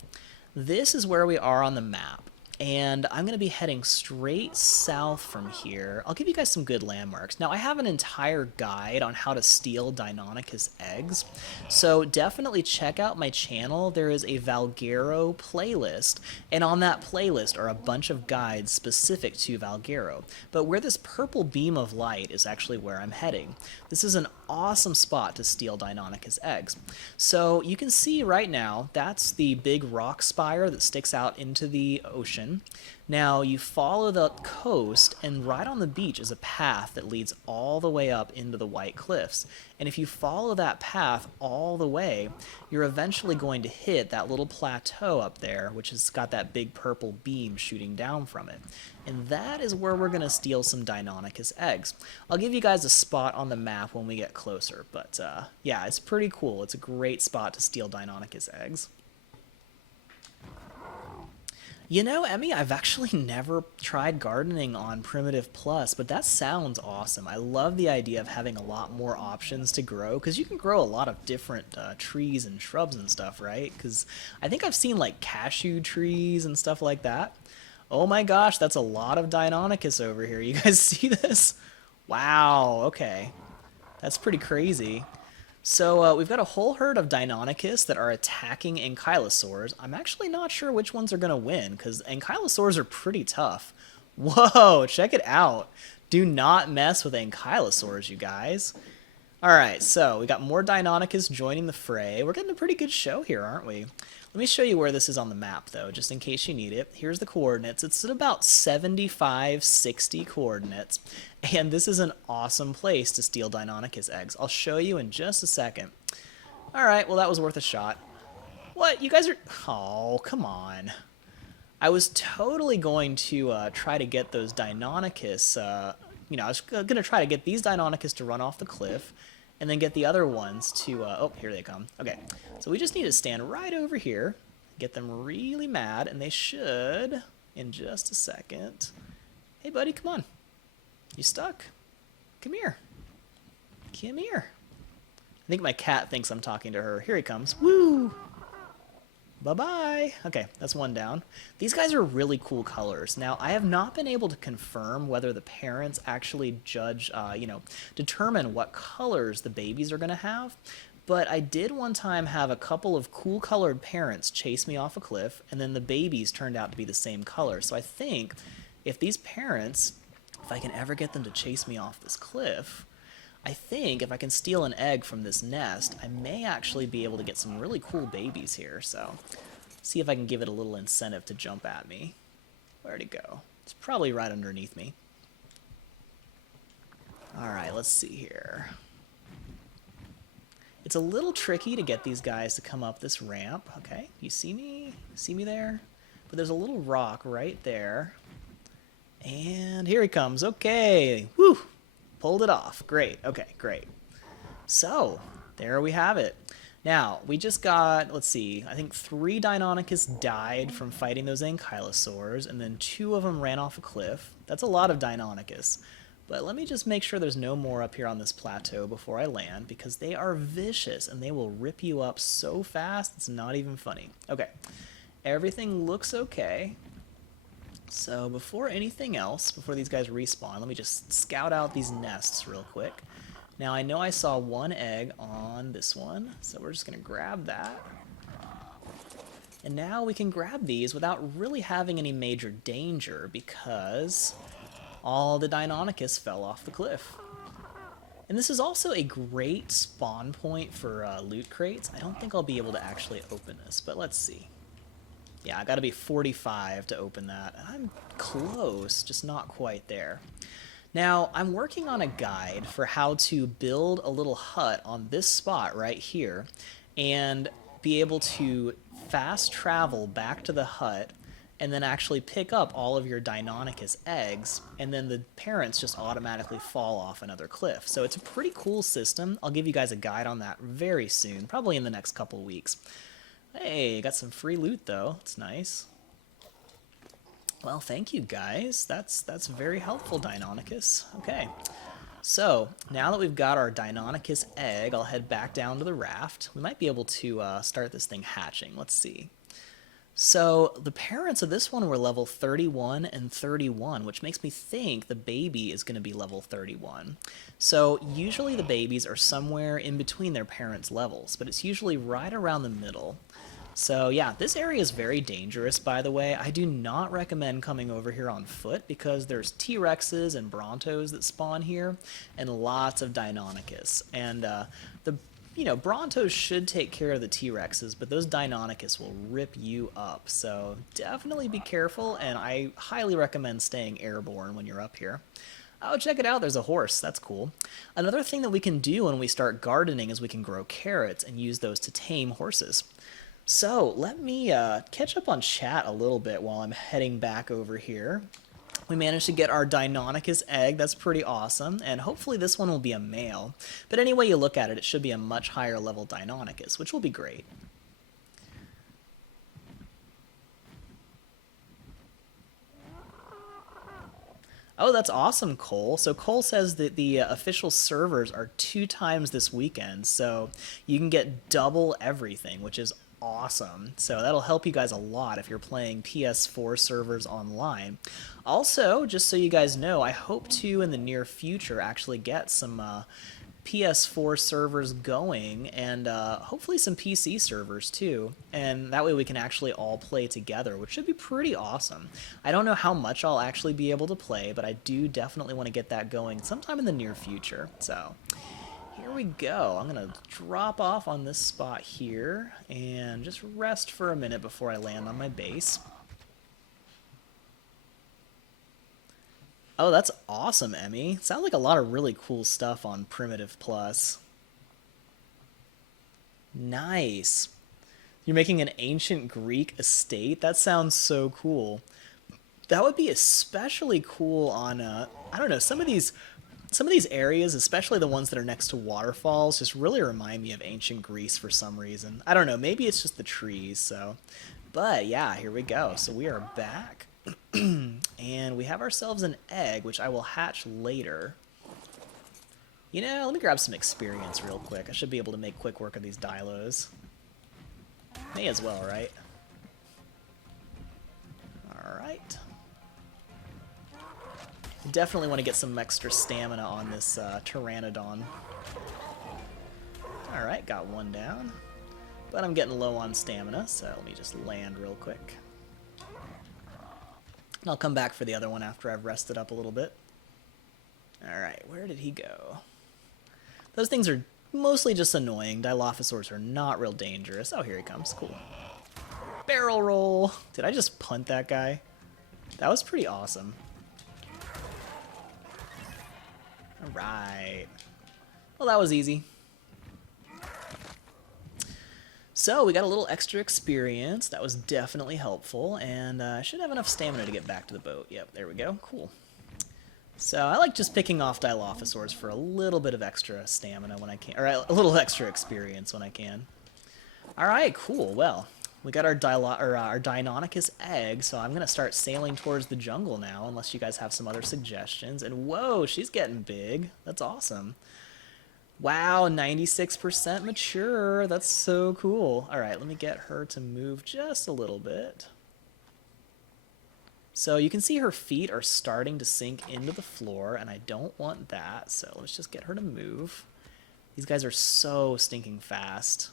This is where we are on the map. And I'm going to be heading straight south from here. I'll give you guys some good landmarks. Now, I have an entire guide on how to steal Deinonychus eggs, so definitely check out my channel. There is a Valguero playlist, and on that playlist are a bunch of guides specific to Valguero. But where this purple beam of light is actually where I'm heading. This is an awesome spot to steal Deinonychus eggs. So you can see right now, that's the big rock spire that sticks out into the ocean. Now you follow the coast, and right on the beach is a path that leads all the way up into the White Cliffs. And if you follow that path all the way, you're eventually going to hit that little plateau up there, which has got that big purple beam shooting down from it. And that is where we're going to steal some Deinonychus eggs. I'll give you guys a spot on the map when we get closer, but yeah, it's pretty cool. It's a great spot to steal Deinonychus eggs. You know, Emmy, I've actually never tried gardening on Primitive Plus, but that sounds awesome. I love the idea of having a lot more options to grow, because you can grow a lot of different trees and shrubs and stuff, right? Because I think I've seen, like, cashew trees and stuff like that. Oh my gosh, that's a lot of Deinonychus over here. You guys see this? Wow, okay. That's pretty crazy. So we've got a whole herd of Deinonychus that are attacking Ankylosaurs. I'm actually not sure which ones are going to win, because Ankylosaurs are pretty tough. Whoa, check it out. Do not mess with Ankylosaurs, you guys. Alright, so we got more Deinonychus joining the fray. We're getting a pretty good show here, aren't we? Let me show you where this is on the map, though, just in case you need it. Here's the coordinates. It's at about 75, 60 coordinates, and this is an awesome place to steal Deinonychus eggs. I'll show you in just a second. Alright, well that was worth a shot. What? You guys are... Oh, come on. I was totally going to try to get those Deinonychus, I was going to try to get these Deinonychus to run off the cliff, and then get the other ones to, oh, here they come. Okay, so we just need to stand right over here, get them really mad, and they should, in just a second. Hey, buddy, come on. You stuck? Come here. Come here. I think my cat thinks I'm talking to her. Here he comes. Woo! Bye-bye. Okay, that's one down. These guys are really cool colors. Now, I have not been able to confirm whether the parents actually judge, determine what colors the babies are going to have, but I did one time have a couple of cool colored parents chase me off a cliff, and then the babies turned out to be the same color. So I think if these parents, if I can ever get them to chase me off this cliff, I think if I can steal an egg from this nest, I may actually be able to get some really cool babies here. So, see if I can give it a little incentive to jump at me. Where'd it go? It's probably right underneath me. Alright, let's see here. It's a little tricky to get these guys to come up this ramp. Okay, you see me? See me there? But there's a little rock right there. And here he comes. Okay, whew! Pulled it off. Great. Okay, great. So, there we have it. Now, we just got, let's see, I think 3 Deinonychus died from fighting those Ankylosaurs, and then 2 of them ran off a cliff. That's a lot of Deinonychus. But let me just make sure there's no more up here on this plateau before I land, because they are vicious, and they will rip you up so fast, it's not even funny. Okay, everything looks okay. So before anything else, before these guys respawn, let me just scout out these nests real quick. Now I know I saw 1 egg on this one, so we're just going to grab that. And now we can grab these without really having any major danger because all the Deinonychus fell off the cliff. And this is also a great spawn point for loot crates. I don't think I'll be able to actually open this, but let's see. Yeah, I gotta be 45 to open that. I'm close, just not quite there. Now, I'm working on a guide for how to build a little hut on this spot right here and be able to fast travel back to the hut and then actually pick up all of your Deinonychus eggs, and then the parents just automatically fall off another cliff. So it's a pretty cool system. I'll give you guys a guide on that very soon, probably in the next couple weeks. Hey, got some free loot though. It's nice. Well, thank you guys. That's very helpful, Deinonychus. Okay. So, now that we've got our Deinonychus egg, I'll head back down to the raft. We might be able to start this thing hatching. Let's see. So, the parents of this one were level 31 and 31, which makes me think the baby is going to be level 31. So, usually the babies are somewhere in between their parents' levels, but it's usually right around the middle. So yeah, this area is very dangerous, by the way. I do not recommend coming over here on foot because there's T-Rexes and Brontos that spawn here, and lots of Deinonychus. And Brontos should take care of the T-Rexes, but those Deinonychus will rip you up. So definitely be careful, and I highly recommend staying airborne when you're up here. Oh, check it out, there's a horse. That's cool. Another thing that we can do when we start gardening is we can grow carrots and use those to tame horses. So, let me catch up on chat a little bit while I'm heading back over here. We managed to get our Deinonychus egg. That's pretty awesome, and hopefully this one will be a male. But any way you look at it, it should be a much higher level Deinonychus, which will be great. Oh, that's awesome, Cole. So Cole says that the official servers are 2 times this weekend, so you can get double everything, which is awesome. So that'll help you guys a lot if you're playing PS4 servers online. Also, just so you guys know, I hope to, in the near future, actually get some PS4 servers going, and hopefully some PC servers too, and that way we can actually all play together, which should be pretty awesome. I don't know how much I'll actually be able to play, but I do definitely want to get that going sometime in the near future. So here we go. I'm going to drop off on this spot here and just rest for a minute before I land on my base. Oh, that's awesome, Emmy. Sounds like a lot of really cool stuff on Primitive Plus. Nice. You're making an ancient Greek estate? That sounds so cool. That would be especially cool on, I don't know, some of these areas, especially the ones that are next to waterfalls, just really remind me of ancient Greece for some reason. I don't know, maybe it's just the trees, so. But yeah, here we go. So we are back. And we have ourselves an egg, which I will hatch later. You know, let me grab some experience real quick. I should be able to make quick work of these Dilos. May as well, right? Alright. Definitely want to get some extra stamina on this Pteranodon. Alright, got one down. But I'm getting low on stamina, so let me just land real quick. And I'll come back for the other one after I've rested up a little bit. Alright, where did he go? Those things are mostly just annoying. Dilophosaurs are not real dangerous. Oh, here he comes. Cool. Barrel roll! Did I just punt that guy? That was pretty awesome. Alright. Well, that was easy. So, we got a little extra experience. That was definitely helpful, and I should have enough stamina to get back to the boat. Yep, there we go. Cool. So, I like just picking off Dilophosaurs for a little bit of extra stamina when I can, or a little extra experience when I can. Alright, cool. Well, we got our Deinonychus egg, so I'm going to start sailing towards the jungle now, unless you guys have some other suggestions. And whoa, she's getting big. That's awesome. Wow, 96% mature. That's so cool. All right, let me get her to move just a little bit. So you can see her feet are starting to sink into the floor, and I don't want that, so let's just get her to move. These guys are so stinking fast.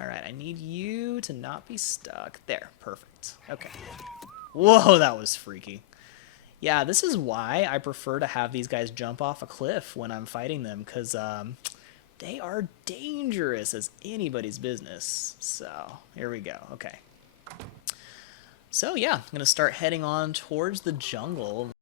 All right, I need you to not be stuck. There, perfect. Okay. Whoa, that was freaky. Yeah, this is why I prefer to have these guys jump off a cliff when I'm fighting them, because they are dangerous as anybody's business. So, here we go. Okay. So, yeah, I'm going to start heading on towards the jungle.